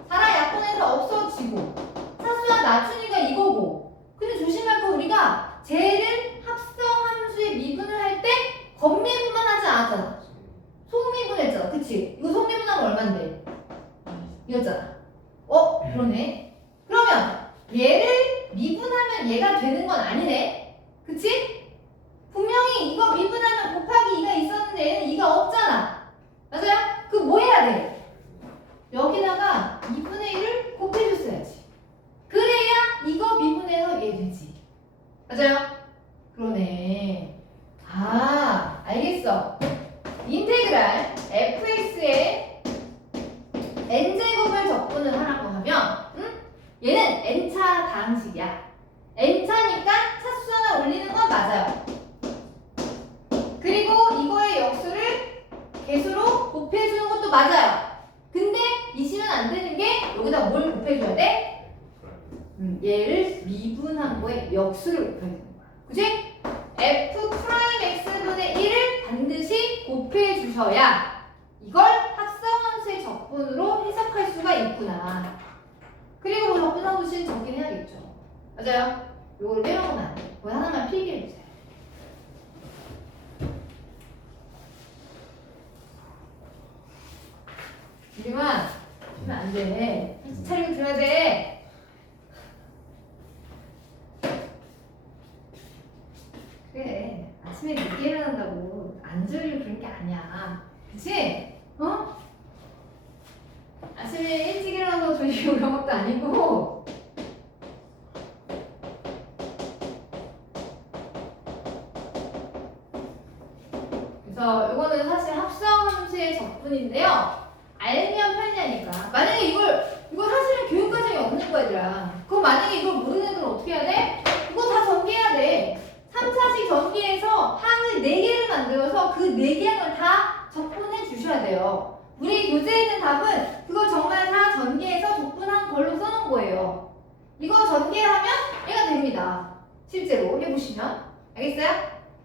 4라 약분해서 없어지고 차수와 낮추니까 이거고. 근데 조심할 거 우리가 쟤를 합성 함수에 미분을 할 때 겉미분만 하지 않았잖아. 속미분 했잖아. 그치? 이거 속미분하면 얼만데? 이었잖아. 그러네. 그러면 얘를 미분하면 얘가 되는 건 아니네. 그치? 분명히 이거 미분하면 곱하기 2가 있었는데 얘는 2가 없잖아. 맞아요? 그럼 뭐 해야 돼? 여기다가 2분의 1을 곱해줬어야지. 그래야 이거 미분해서 얘 되지. 맞아요? 그러네. 알겠어. 인테그랄 fx의 n제곱을 적분을 하라고 하면 얘는 n차 다항식이야. n차니까 차수 하나 올리는 건 맞아요. 그리고 이거의 역수를 개수로 곱해주는 것도 맞아요. 근데 잊으면 안 되는 게 여기다 뭘 곱해줘야 돼? 얘를 미분한 거에 역수를 곱해야 되는 거야. 그치? f'x분의 1을 반드시 곱해주셔야 이걸 합성함수의 적분으로 해석할 수가 있구나. 그리고 뭐 적분함수는 적긴 해야겠죠. 맞아요? 요걸 빼먹으면 안 돼. 그거 하나만 필기해주세요. 이리만 주면 안 돼. 정신 차리고 들어야 돼. 그래. 아침에 늦게 일어난다고 안 졸리고 그런 게 아니야. 그치? 어? 아침에 일찍 일어나서 졸리고 그런 것도 아니고. 그래서 이거는 사실 합성함수의 적분인데요. 알면 편리하니까. 만약에 이걸 사실은 교육과정이 없는 거 얘들아. 그럼 만약에 이걸 모르는 애들은 어떻게 해야 돼? 이거 다 전개해야 돼. 3차식 전개해서 항을 4개를 만들어서 그 4개항을 다 적분해 주셔야 돼요. 우리 교재에 있는 답은 그걸 정말 다 전개해서 적분한 걸로 써놓은 거예요. 이거 전개하면 얘가 됩니다. 실제로 해보시면. 알겠어요?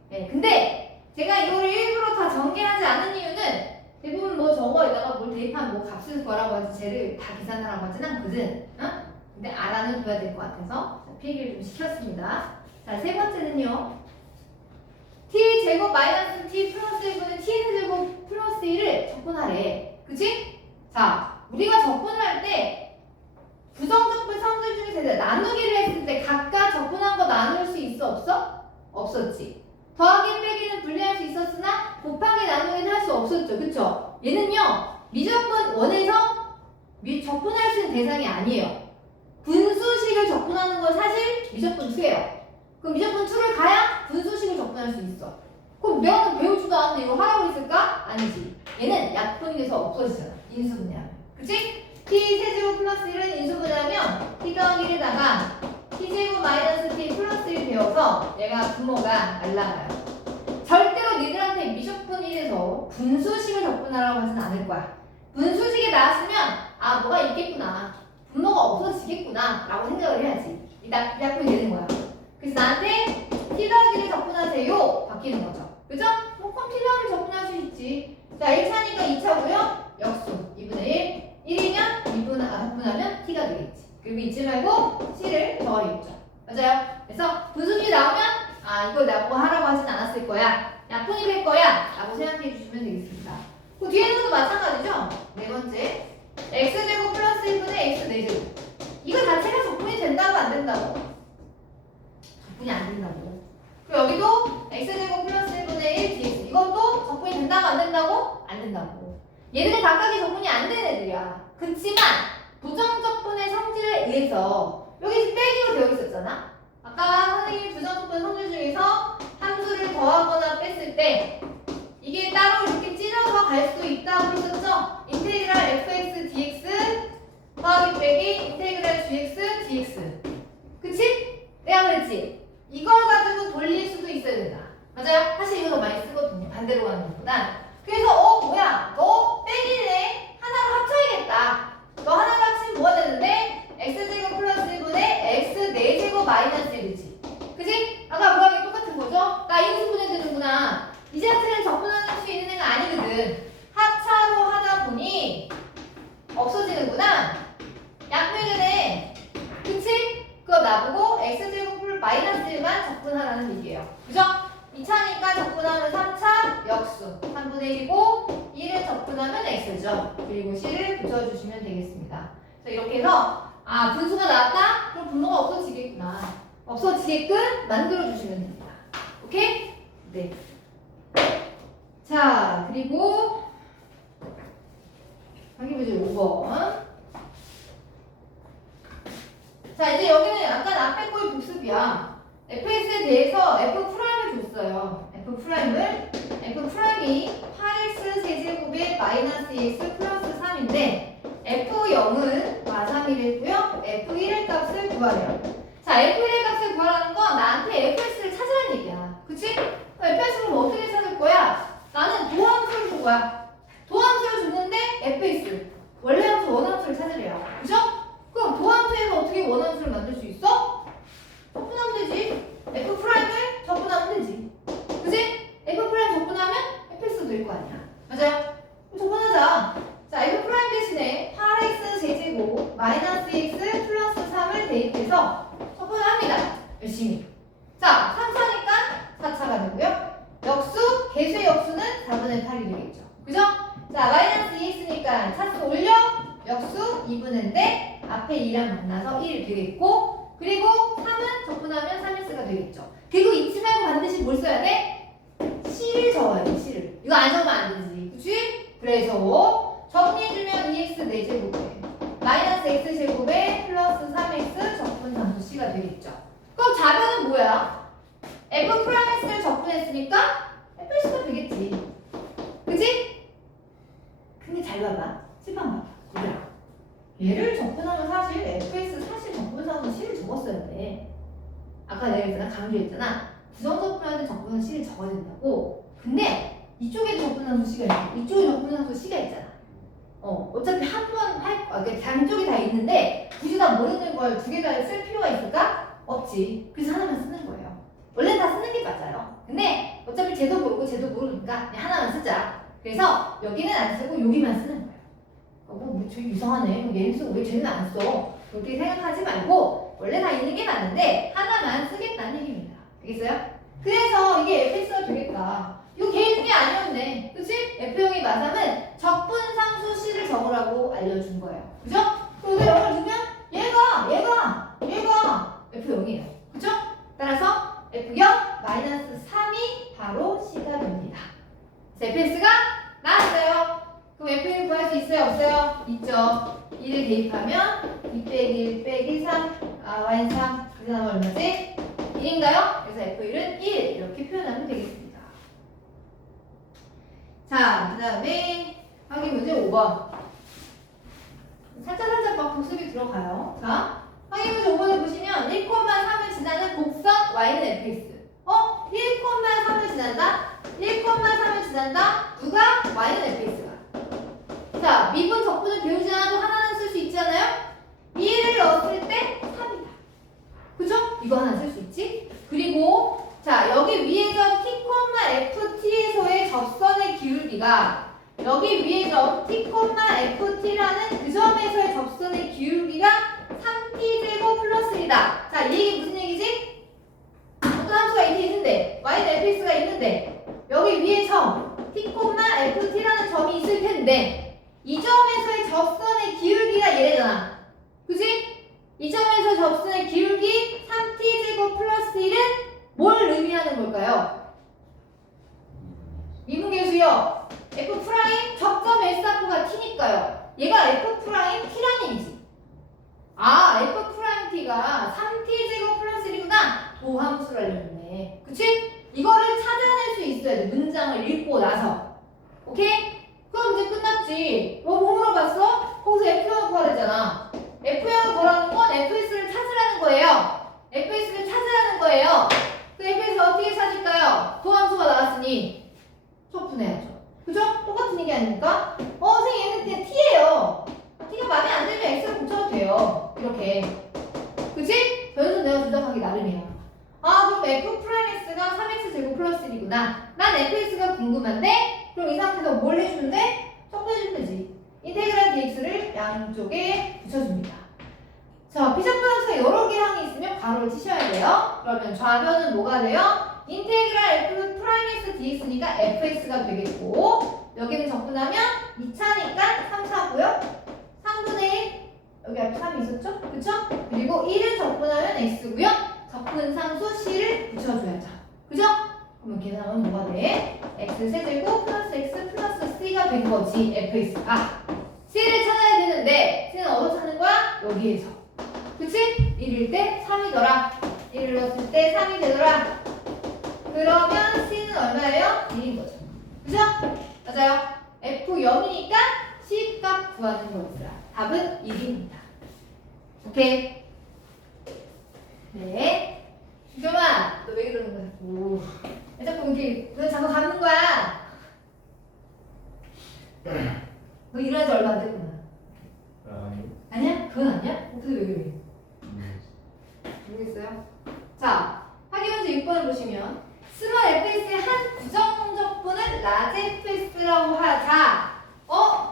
네. 근데 제가 이거를 일부러 다 전개하지 않은 이유는 대부분 뭐 저거에다가 뭘 대입하면 뭐 값을 구하라고 하지 쟤를 다 계산하라고 하진 않거든. 어? 근데 알아는 둬야 될 것 같아서 필기를 좀 시켰습니다. 자, 세 번째는요. t 제곱 마이너스 t 플러스 1분의 t 제곱 플러스 1을 적분하래. 그치? 자, 우리가 적분을 할 때 부정적분 성질 중에서 나누기를 했을 때 각각 적분한 거 나눌 수 있어 없어? 없었지. 더하기 빼기는 분리할 수 있었으나 곱하기 나누기는 할 수 없었죠. 그쵸? 얘는요. 미적분 1에서 적분할 수 있는 대상이 아니에요. 분수식을 적분하는 건 사실 미적분 2예요. 그럼 미적분 2를 가야 분수식을 적분할 수 있어. 그럼 내가 배우지도 않는데 이거 하라고 했을까? 아니지. 얘는 약분이 돼서 없어지잖아. 인수분해하면. 그치? t 세제곱 플러스 1은 인수분해하면 t 더하기 1에다가 t제곱 마이너스 t 플러스 1 되어서 얘가 분모가 날라가요. 절대로 니들한테 미적분 1에서 분수식을 적분하라고 하진 않을 거야. 분수식이 나왔으면 아 뭐가 있겠구나. 분모가 없어지겠구나 라고 생각을 해야지. 이 약분이 되는 거야. 그래서 나한테 t 더하기를 적분하세요 바뀌는 거죠. 그죠? 그럼 t 더하기를 적분할 수 있지. 자 1차니까 2차고요. 역수 2분의 1 1이면 적분하면 t가 되겠지. 그리고 잊지 말고 c를 더하겠죠. 맞아요? 그래서 분수식이 나오면 아 이걸 내가 뭐 하라고 하진 않았을 거야. 약분이 될 거야 라고 생각해 주시면 되겠습니다. 그 뒤에 있는 것도 마찬가지죠. 네 번째 x제곱 플러스 1분의 x 4제곱 이거 자체가 적분이 된다고 안 된다고? 적분이 안 된다고. 그리고 여기도 x제곱 플러스 1분의 1 dx 이것도 적분이 된다고 안 된다고? 안 된다고. 얘들은 각각이 적분이 안 되는 애들이야. 그치만 부정적분의 성질에 의해서 여기 빼기로 되어 있었잖아. 아까 선생님이 부정적분 성질 중에서 함수를 더하거나 뺐을 때 이게 따로 이렇게 찢어서 갈 수도 있다고 했었죠? 인테그랄 fx dx 더하기 빼기 인테그랄 gx dx 그치? 내가 그랬지? 이걸 가지고 돌릴 수도 있어야 된다. 맞아요? 사실 이거 더 많이 쓰거든요. 반대로 가는 것보다. 그래서 뭐야? 너 빼기네. 하나로 합쳐야겠다. 너 하나로 합치면 뭐가 되는데? x제곱 플러스 1분의 x 4제곱 마이너스 1이지. 그치? 아까 모양이 똑같은 거죠? 나 인수분해 되는구나. 이 자체는 적분할 수 있는 애가 아니거든. 합차로 하다 보니 없어지는구나. 약분이 되네. 그치? 그거 나보고 x제곱 플러스 마이너스 1만 적분하라는 얘기예요. 그죠? 2차니까 적분하면 3차 역수 3분의 1이고 1을 적분하면 x죠. 그리고 c를 붙여주시면 되겠습니다. 자 이렇게 해서 아 분수가 나왔다? 그럼 분모가 없어지겠구나. 없어지게끔 만들어주시면 됩니다. 오케이? 네. 자 그리고 확인문제 5번. 자 이제 여기는 약간 앞에 거의 복습이야. fx에 대해서 f'을 줬어요. f'이 8x 세제곱에 마이너스 2x 플러스 3인데 F0은 마삼이 됐고요. F1의 값을 구하래요. 자, F1의 값을 구하라는 건 나한테 FS를 찾으라는 얘기야. 그치? FS를 뭐 어떻게 찾을 거야? 나는 도함수를 준 거야. 도함수를 줬는데 FS. 원래 함수 원함수를 찾으래요. 그죠? 그럼 도함수에서 어떻게 원함수를 만들 수 있어? 적분하면 되지. F'을 적분하면 되지. 그치? F' 적분하면 FS도 될 거 아니야. 맞아요? 그럼 적분하자. 자, F' 대신에 8x 제제곱 마이너스 x 플러스 3을 대입해서 적분을 합니다. 열심히. 자, 3차니까 4차가 되고요. 역수, 개수의 역수는 4분의 8이 되겠죠. 그죠? 자, 마이너스 2x니까 차수 올려. 역수 2분의인데 앞에 2랑 만나서 1이 되겠고, 그리고 3은 적분하면 3x가 되겠죠. 그리고 잊지 말고 반드시 뭘 써야 돼? C를 적어야 돼, C를. 이거 안 적으면 안 되지. 그치? 그래서 정리해주면 2x 4제곱에 마이너스 x제곱에 플러스 3x 적분상수 C가 되겠죠. 그럼 좌변은 뭐야? F'S를 적분했으니까 FS가 되겠지. 그치? 근데 잘 봐봐. 칠판 봐봐. 그래. 얘를 적분하면 사실 FS 사실 적분상수 C를 적었어야 돼. 아까 내가 했잖아. 강조했잖아. 부정 적분할 때 적분상수 C를 적어야 된다고. 근데 이쪽에 적분상수 C가 있고 이쪽에 적분상수 C가 있잖아. 어차피 한 번 할, 양쪽이 다 있는데 굳이 다 모르는 걸 두 개 다 쓸 필요가 있을까? 없지. 그래서 하나만 쓰는 거예요. 원래 다 쓰는 게 맞아요. 근데 어차피 쟤도 모르고 쟤도 모르니까 그냥 하나만 쓰자. 그래서 여기는 안 쓰고 여기만 쓰는 거예요. 뭐 저기 이상하네. 얘는 쓰고 왜 쟤는 안 써? 그렇게 생각하지 말고 원래 다 있는 게 맞는데 하나만 쓰겠다는 얘기입니다. 알겠어요? 그래서 이게 fx가 되겠다. 이거 개인이 아니었네. 그치? F형의 마삼은 적분상수 C를 적으라고 알려준 거예요. 그죠? 그럼 여기 0을 두면 얘가 F0이에요. 그죠? 따라서 F0 마이너스 3이 바로 C가 됩니다. 그래서 FS가 나왔어요. 그럼 F1 구할 수 있어요? 없어요? 있죠. 1을 대입하면 2 빼기 1 빼기 3 Y는 3 그래서 나면 얼마지? 1인가요? 그래서 F1은 1 이렇게 표현하면 되겠습니다. 자, 그 다음에 확인 문제 5번. 살짝 막 복습이 들어가요. 자, 확인 문제 5번을 보시면 1,3을 지나는 곡선 y는 fx. 1,3을 지난다? 1,3을 지난다? 누가? y는 fx가. 자, 미분 적분을 배우지 않아도 하나는 쓸 수 있지 않아요? 1을 넣었을 때 3이다. 그죠? 이거 하나 쓸 수 있지? 그리고 자, 여기 위에서 t, ft에서의 접선의 기울기가 여기 위에 점 t, ft라는 그 점에서의 접선의 기울기가 3t제곱 플러스 1이다. 자, 이 얘기 무슨 얘기지? 어떤 함수가 이렇게 있는데 y는 fx가 있는데 여기 위에 점 t, ft라는 점이 있을 텐데 이 점에서의 접선의 기울기가 얘래잖아. 그치? 이 점에서 접선의 기울기 3t제곱 플러스 1은 뭘 의미하는 걸까요? 미분계수요. F' 적점 S하고가 T니까요. 얘가 F' T라는 얘기지. 아, F' T가 3T제곱 플러스 1이구나. 도함수를 알려줬네. 그치? 이거를 찾아낼 수 있어야 돼. 문장을 읽고 나서. 오케이? 그럼 이제 끝났지. 뭐 물어봤어? 거기서 F형을 구하랬잖아. F형을 구하라는 건 FS를 찾으라는 거예요. FS를 찾으라는 거예요. 그 FS 어떻게 찾을까요? 도함수가 나왔으니 적분해야죠. 그죠? 똑같은 얘기 아닙니까? 선생님 얘는 그냥 T예요. T가 마음에 안 들면 X를 붙여도 돼요. 이렇게. 그치? 변수 내가 조작하기 나름이야. 아, 그럼 F'S가 3X제곱 플러스 1이구나. 난 FS가 궁금한데? 그럼 이 상태에서 뭘 해주면 돼? 적분해주면 되지. 인테그랄 dx를 양쪽에 붙여줍니다. 자, 비정분함수가 여러 개 항이 있으면 가로를 치셔야 돼요. 그러면 좌변은 뭐가 돼요? 인테그랄 F'S dx니까 fx가 되겠고 여기는 적분하면 2차니까 3차고요. 3분의 1 여기 앞에 3이 있었죠? 그쵸? 그리고 1을 적분하면 x고요. 적분상수 c를 붙여줘야죠. 그죠? 그러면 계산하면 뭐가 돼? x 세제곱 플러스 x 플러스 c가 된 거지. fx가 c를 찾아야 되는데 c는 어디서 찾는 거야? 여기에서. 그치? 1일 때 3이더라. 1을 넣었을 때 3이 되더라. 그러면 C는 얼마예요? 1인 거죠. 그죠? 맞아요. F0이니까 C 값 구하는 거였어요. 답은 1입니다. 오케이? 네. 유경아, 너 왜 그러는 거야? 오. 왜 자꾸 이렇게, 너 자꾸 감는 거야? 너 일어난 지 얼마 안 됐구나. 아니야? 그건 아니야? 어떻게 왜 그래? 모르겠어요? 자, 확인문제 6번을 보시면 스몰 fs의 한 부정적분을 라지 fs라고 하자.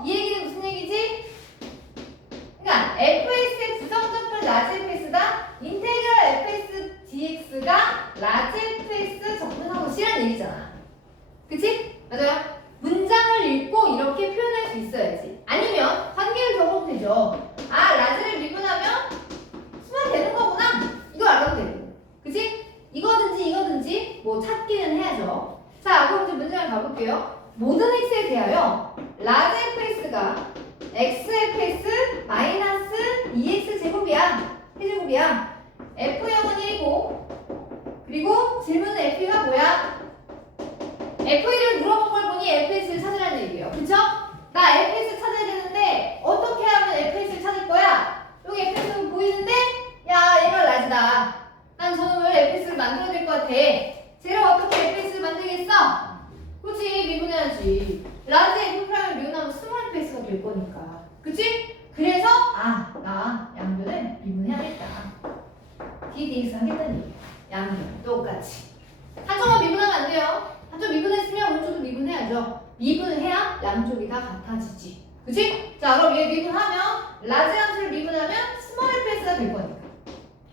이 얘기는 무슨 얘기지? 그러니까 fs의 부정적분 라지 fs다. 인테그럴 fs dx가 라지 fs 적분하고 C라는 얘기잖아. 그치? 맞아요? 문장을 읽고 이렇게 표현할 수 있어야지. 아니면 관계를 적어도 되죠. 아, 라지를 미분하면 수만 되는 거구나. 이거 알아도 되고. 그치? 이거든지 뭐 찾기는 해야죠. 자, 그럼 이제 문장을 가볼게요. 모든 x에 대하여 라지 fs가 xfs 마이너스 2x 제곱이야. 해제곱이야. f0은 1이고 그리고 질문은 f가 뭐야? f1을 물어본 걸 보니 fs를 찾으라는 얘기예요. 그쵸? 나 fs 찾아야 되는데 어떻게 하면 fs를 찾을 거야? 여기 fs가 보이는데 야, 얘가 라지다. 난 저놈을 fs를 만들어야 될 것 같아. 쟤를 어떻게 fs를 만들겠어? 그렇지, 미분해야지. 라지 f'을 미분하면 스몰 fs가 될 거니까. 그치? 그래서 나 양변을 미분해야겠다. ddx 하겠다는 얘기야. 양변 똑같이. 한쪽만 미분하면 안 돼요. 한쪽 미분했으면 오른쪽도 미분해야죠. 미분을 해야 양쪽이 다 같아지지. 그치? 자, 그럼 얘 미분하면 라지 함수를 미분하면 스몰 fs가 될 거니까.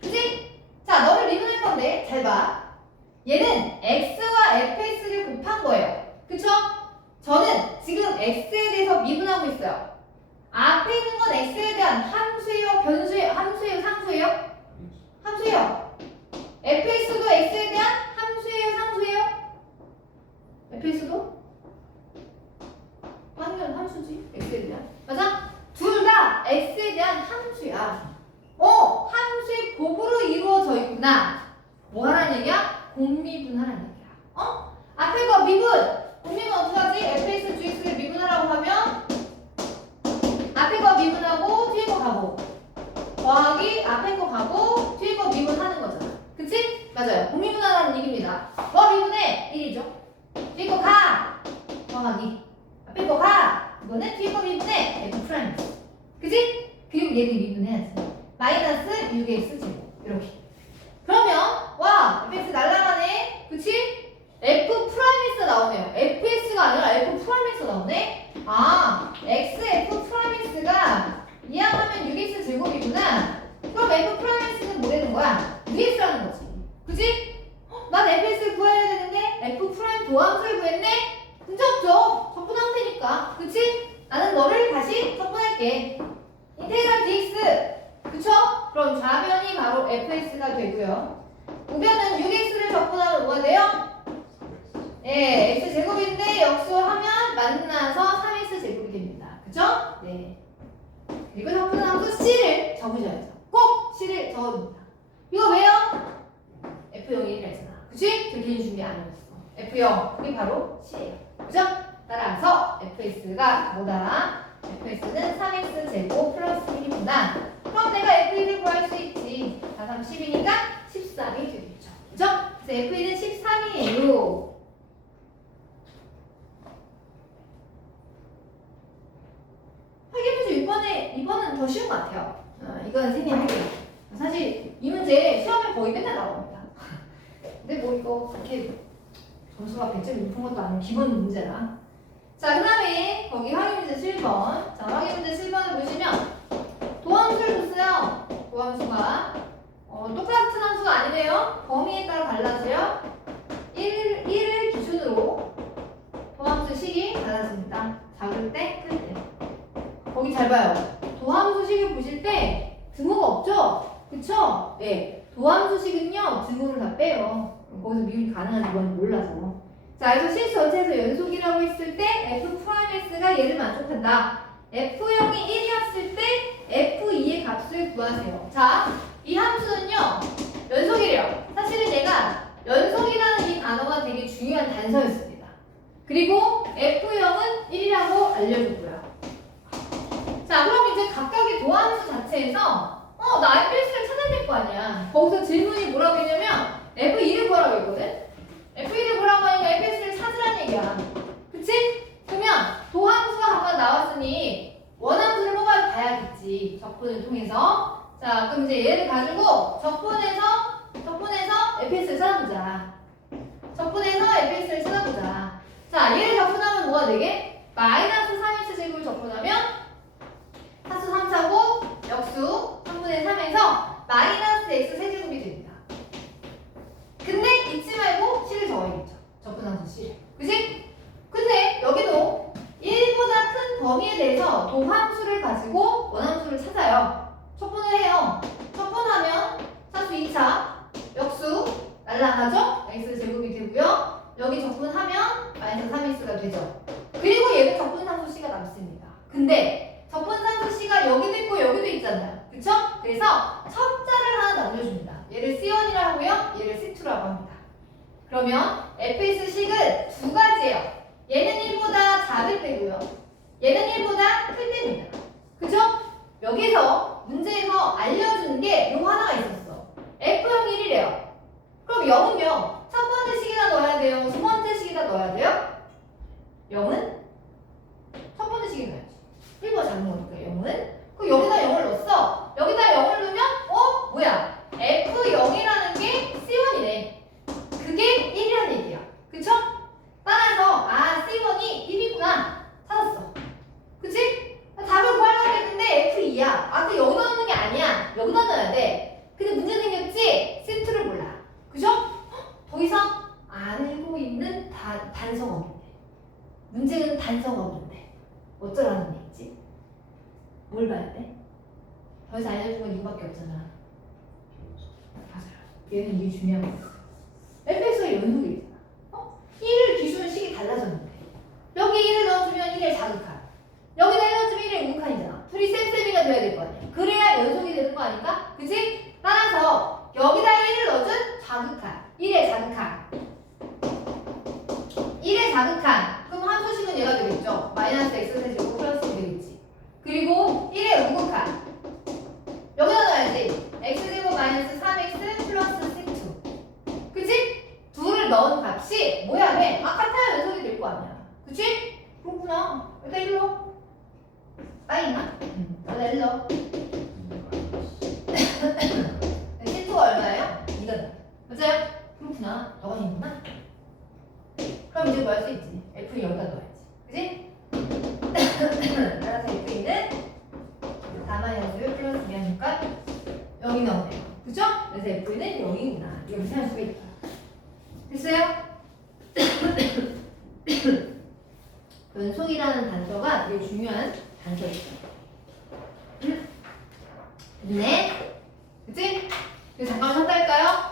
그치? 자, 너를 미분할 건데 잘 봐. 얘는 x와 fs를 곱한 거예요. 그쵸? 저는 지금 x에 대해서 미분하고 있어요. 앞에 있는 건 x에 대한 함수예요? 변수예요? 함수예요? 상수예요? 함수예요. fs도 x에 대한 함수예요? 상수예요? fs도? 아니면 함수지. x에 대한. 맞아? 둘 다 x에 대한 함수야. 함수의 곱으로 이루어져 있구나. 뭐 하라는 얘기야? 곱미분하라는 얘기야. 앞에 거 미분. 곱미분 어떻게 하지? fx gx를 미분하라고 하면 앞에 거 미분하고 뒤에 거 가고 더하기 앞에 거 가고 뒤에 거 미분하는 거잖아. 그치? 맞아요. 곱미분하라는 얘기입니다. 뭐 미분해? 1이죠. 뒤에 거 가. 더하기 앞에 거 가. 이거는 뒤에 거 미분해. f 프라임. 그치? 그리고 얘를 미분해야지. 마이너스 6x 제곱. 이렇게. 그러면 와 fx 날라가네. 그치? f 프라임에서 나오네요. fs가 아니라 f 프라임에서 나오네. x f 프라임s가 이항하면 6x 제곱이구나. 그럼 f 프라임s는 뭐라는 거야? 6x라는 거지. 그치? 난 fs를 구해야 되는데 f 프라임 도함수를 구했네? 문제없죠. 적분 함수니까. 그치? 나는 너를 다시 적분할게. 인테그랄 dx. 그쵸? 그럼 좌변이 바로 fs가 되고요. 우변은 6x를 적분하면 뭐가 돼요? 네, x 제곱인데 역수하면 만나서 3x 제곱이 됩니다. 그쵸? 네. 그리고 적분함수 c를 적으셔야죠. 꼭 c를 적어줍니다. 이거 왜요? f0이 1이라 했잖아. 그치? 들키는 준비 아니었어. f0, 그게 바로 c예요. 그죠? 따라서 fs가 뭐다? fs는 3x 제곱 플러스 1이구나. 그럼 내가 f1을 구할 수 있지. 4, 3, 10이니까 13이 되겠죠. 그죠? 그래서 f1은 13이에요. 확인문제 6번은 더 쉬운 것 같아요. 이거는 생략 할게요. 사실 이 문제 시험에 거의 맨날 나옵니다. 근데 뭐 이거 그렇게 점수가 100점 높은 것도 아니고 기본 문제라. 자, 그 다음에 거기 확인문제 7번. 자, 확인문제 7번을 보시면 도함수를 줬어요. 도함수가 똑같은 함수가 아니네요. 범위에 따라 달라져요. 1을 기준으로 도함수 식이 달라집니다. 작을 때, 클 때. 거기 잘 봐요. 도함수식을 보실 때 등호가 없죠? 그쵸? 네. 도함수식은요, 등호를 다 빼요. 거기서 미분이 가능한지 뭔지 몰라서. 자, 그래서 식 전체에서 연속이라고 했을 때 f'(s가 얘를 만족한다. f0이 1이었을 때 f2의 값을 구하세요. 자, 이 함수는요, 연속이래요. 사실은 얘가 연속이라는 이 단어가 되게 중요한 단서였습니다. 그리고 f0은 1이라고 알려줬고요. 자, 그럼 이제 각각의 도함수 자체에서 나 fx를 찾아낼 거 아니야. 거기서 질문이 뭐라고 했냐면 f1을 구하라고 했거든. f1을 구하라고 하니까 fx를 찾으라는 얘기야. 그치? 그러면 도함수가 각각 나왔으니 원함수를 뽑아 봐야겠지. 적분을 통해서. 자, 그럼 이제 얘를 가지고 적분해서 fx를 찾아보자. 적분해서 fx를 찾아보자. 자, 얘를 적분하면 뭐가 되게? 마이너스 3x 제곱을 적분하면 사수 3차고 역수 3분의 3에서 마이너스 x 세제곱이 됩니다. 근데 잊지 말고 c를 적어야겠죠. 적분함수 c를. 그치? 근데 여기도 1보다 큰 범위에 대해서 도함수를 가지고 원함수를 찾아요. 척분을 해요. 척분하면 사수 2차 역수 날라가죠? x 제곱이 되고요. 여기 적분하면 마이너스 3x가 되죠. 그리고 얘는 적분상수 c가 남습니다. 근데 적분상수 c가 여기도 있고 여기도 있잖아요. 그쵸? 그래서 첩자를 하나 남겨줍니다. 얘를 C1이라고 하고요. 얘를 C2라고 합니다. 그러면 fx식은 두 가지예요. 얘는 1보다 작을 때고요. 얘는 1보다 클 때입니다. 그죠? 여기서 문제에서 알려주는 게 요 하나가 있었어. F형 1이래요. 그럼 0은요. 첫 번째 식에다 넣어야 돼요? 두 번째 식에다 넣어야 돼요? 0은 첫 번째 식에 넣어야지. 1보다 작은 거니까 0은. 그럼 여기다 0을 넣었어. 여기다 0을 넣으면 뭐야? F0이라는 게 C1이네. 그게 1이라는 얘기야. 그쵸? 따라서 C1이 1이구나 찾았어. 그치? 답을 구하려고 했는데 F2야. 그 여기다 넣는 게 아니야. 여기다 넣어야 돼. 근데 문제 생겼지? C2를 몰라. 그죠? 더 이상 알고 있는 단서가 없는데. 문제는 단서가 없는데. 어쩌라는 얘기지? 뭘 봐야 돼? 더 이상 알려준 건 이거밖에 없잖아. 맞아요. 얘는 이게 중요한 거야. fx가 연속이잖아. 1을 기준은 식이 달라졌는데 여기 1을 넣어주면 1을 자극한, 여기다 1 넣어주면 1을 우극한이잖아. 둘이 쌤쌤이가 돼야 될 거 아니야. 그래야 연속이 되는 거 아닌가? 그치? 따라서 여기다 1을 넣어준 자극한, 1의 자극한, 1의 자극한. 그럼 함수식은 얘가 되겠죠. 마이너스 x제곱 플러스 되겠지. 그리고 1의 우극한 여기다 넣어야지. x제곱 마이너스 3x 플러스 c2. 그치? 둘을 넣은 값이 뭐야 돼? 같아야 연속이 될 거 아니야. 그치? 그렇구나. 일단 1 넣어. 빠있나? 여기다 1 넣어. c2가 얼마예요? 2다. 맞아요? 그렇구나. 너가 있구나. 그럼 이제 뭐 할 수 있지? F 여기다 넣어야지. 그치? 따라서 F는 4-1 플러스 2하니까 0이 나오네요. 그죠? 그래서 F는 0이구나. 이렇게 생각할 수가 있다. 됐어요? 연속이라는 단서가 되게 중요한 단서예요. 네? 그치? 그래서 잠깐 쉬었다 할까요?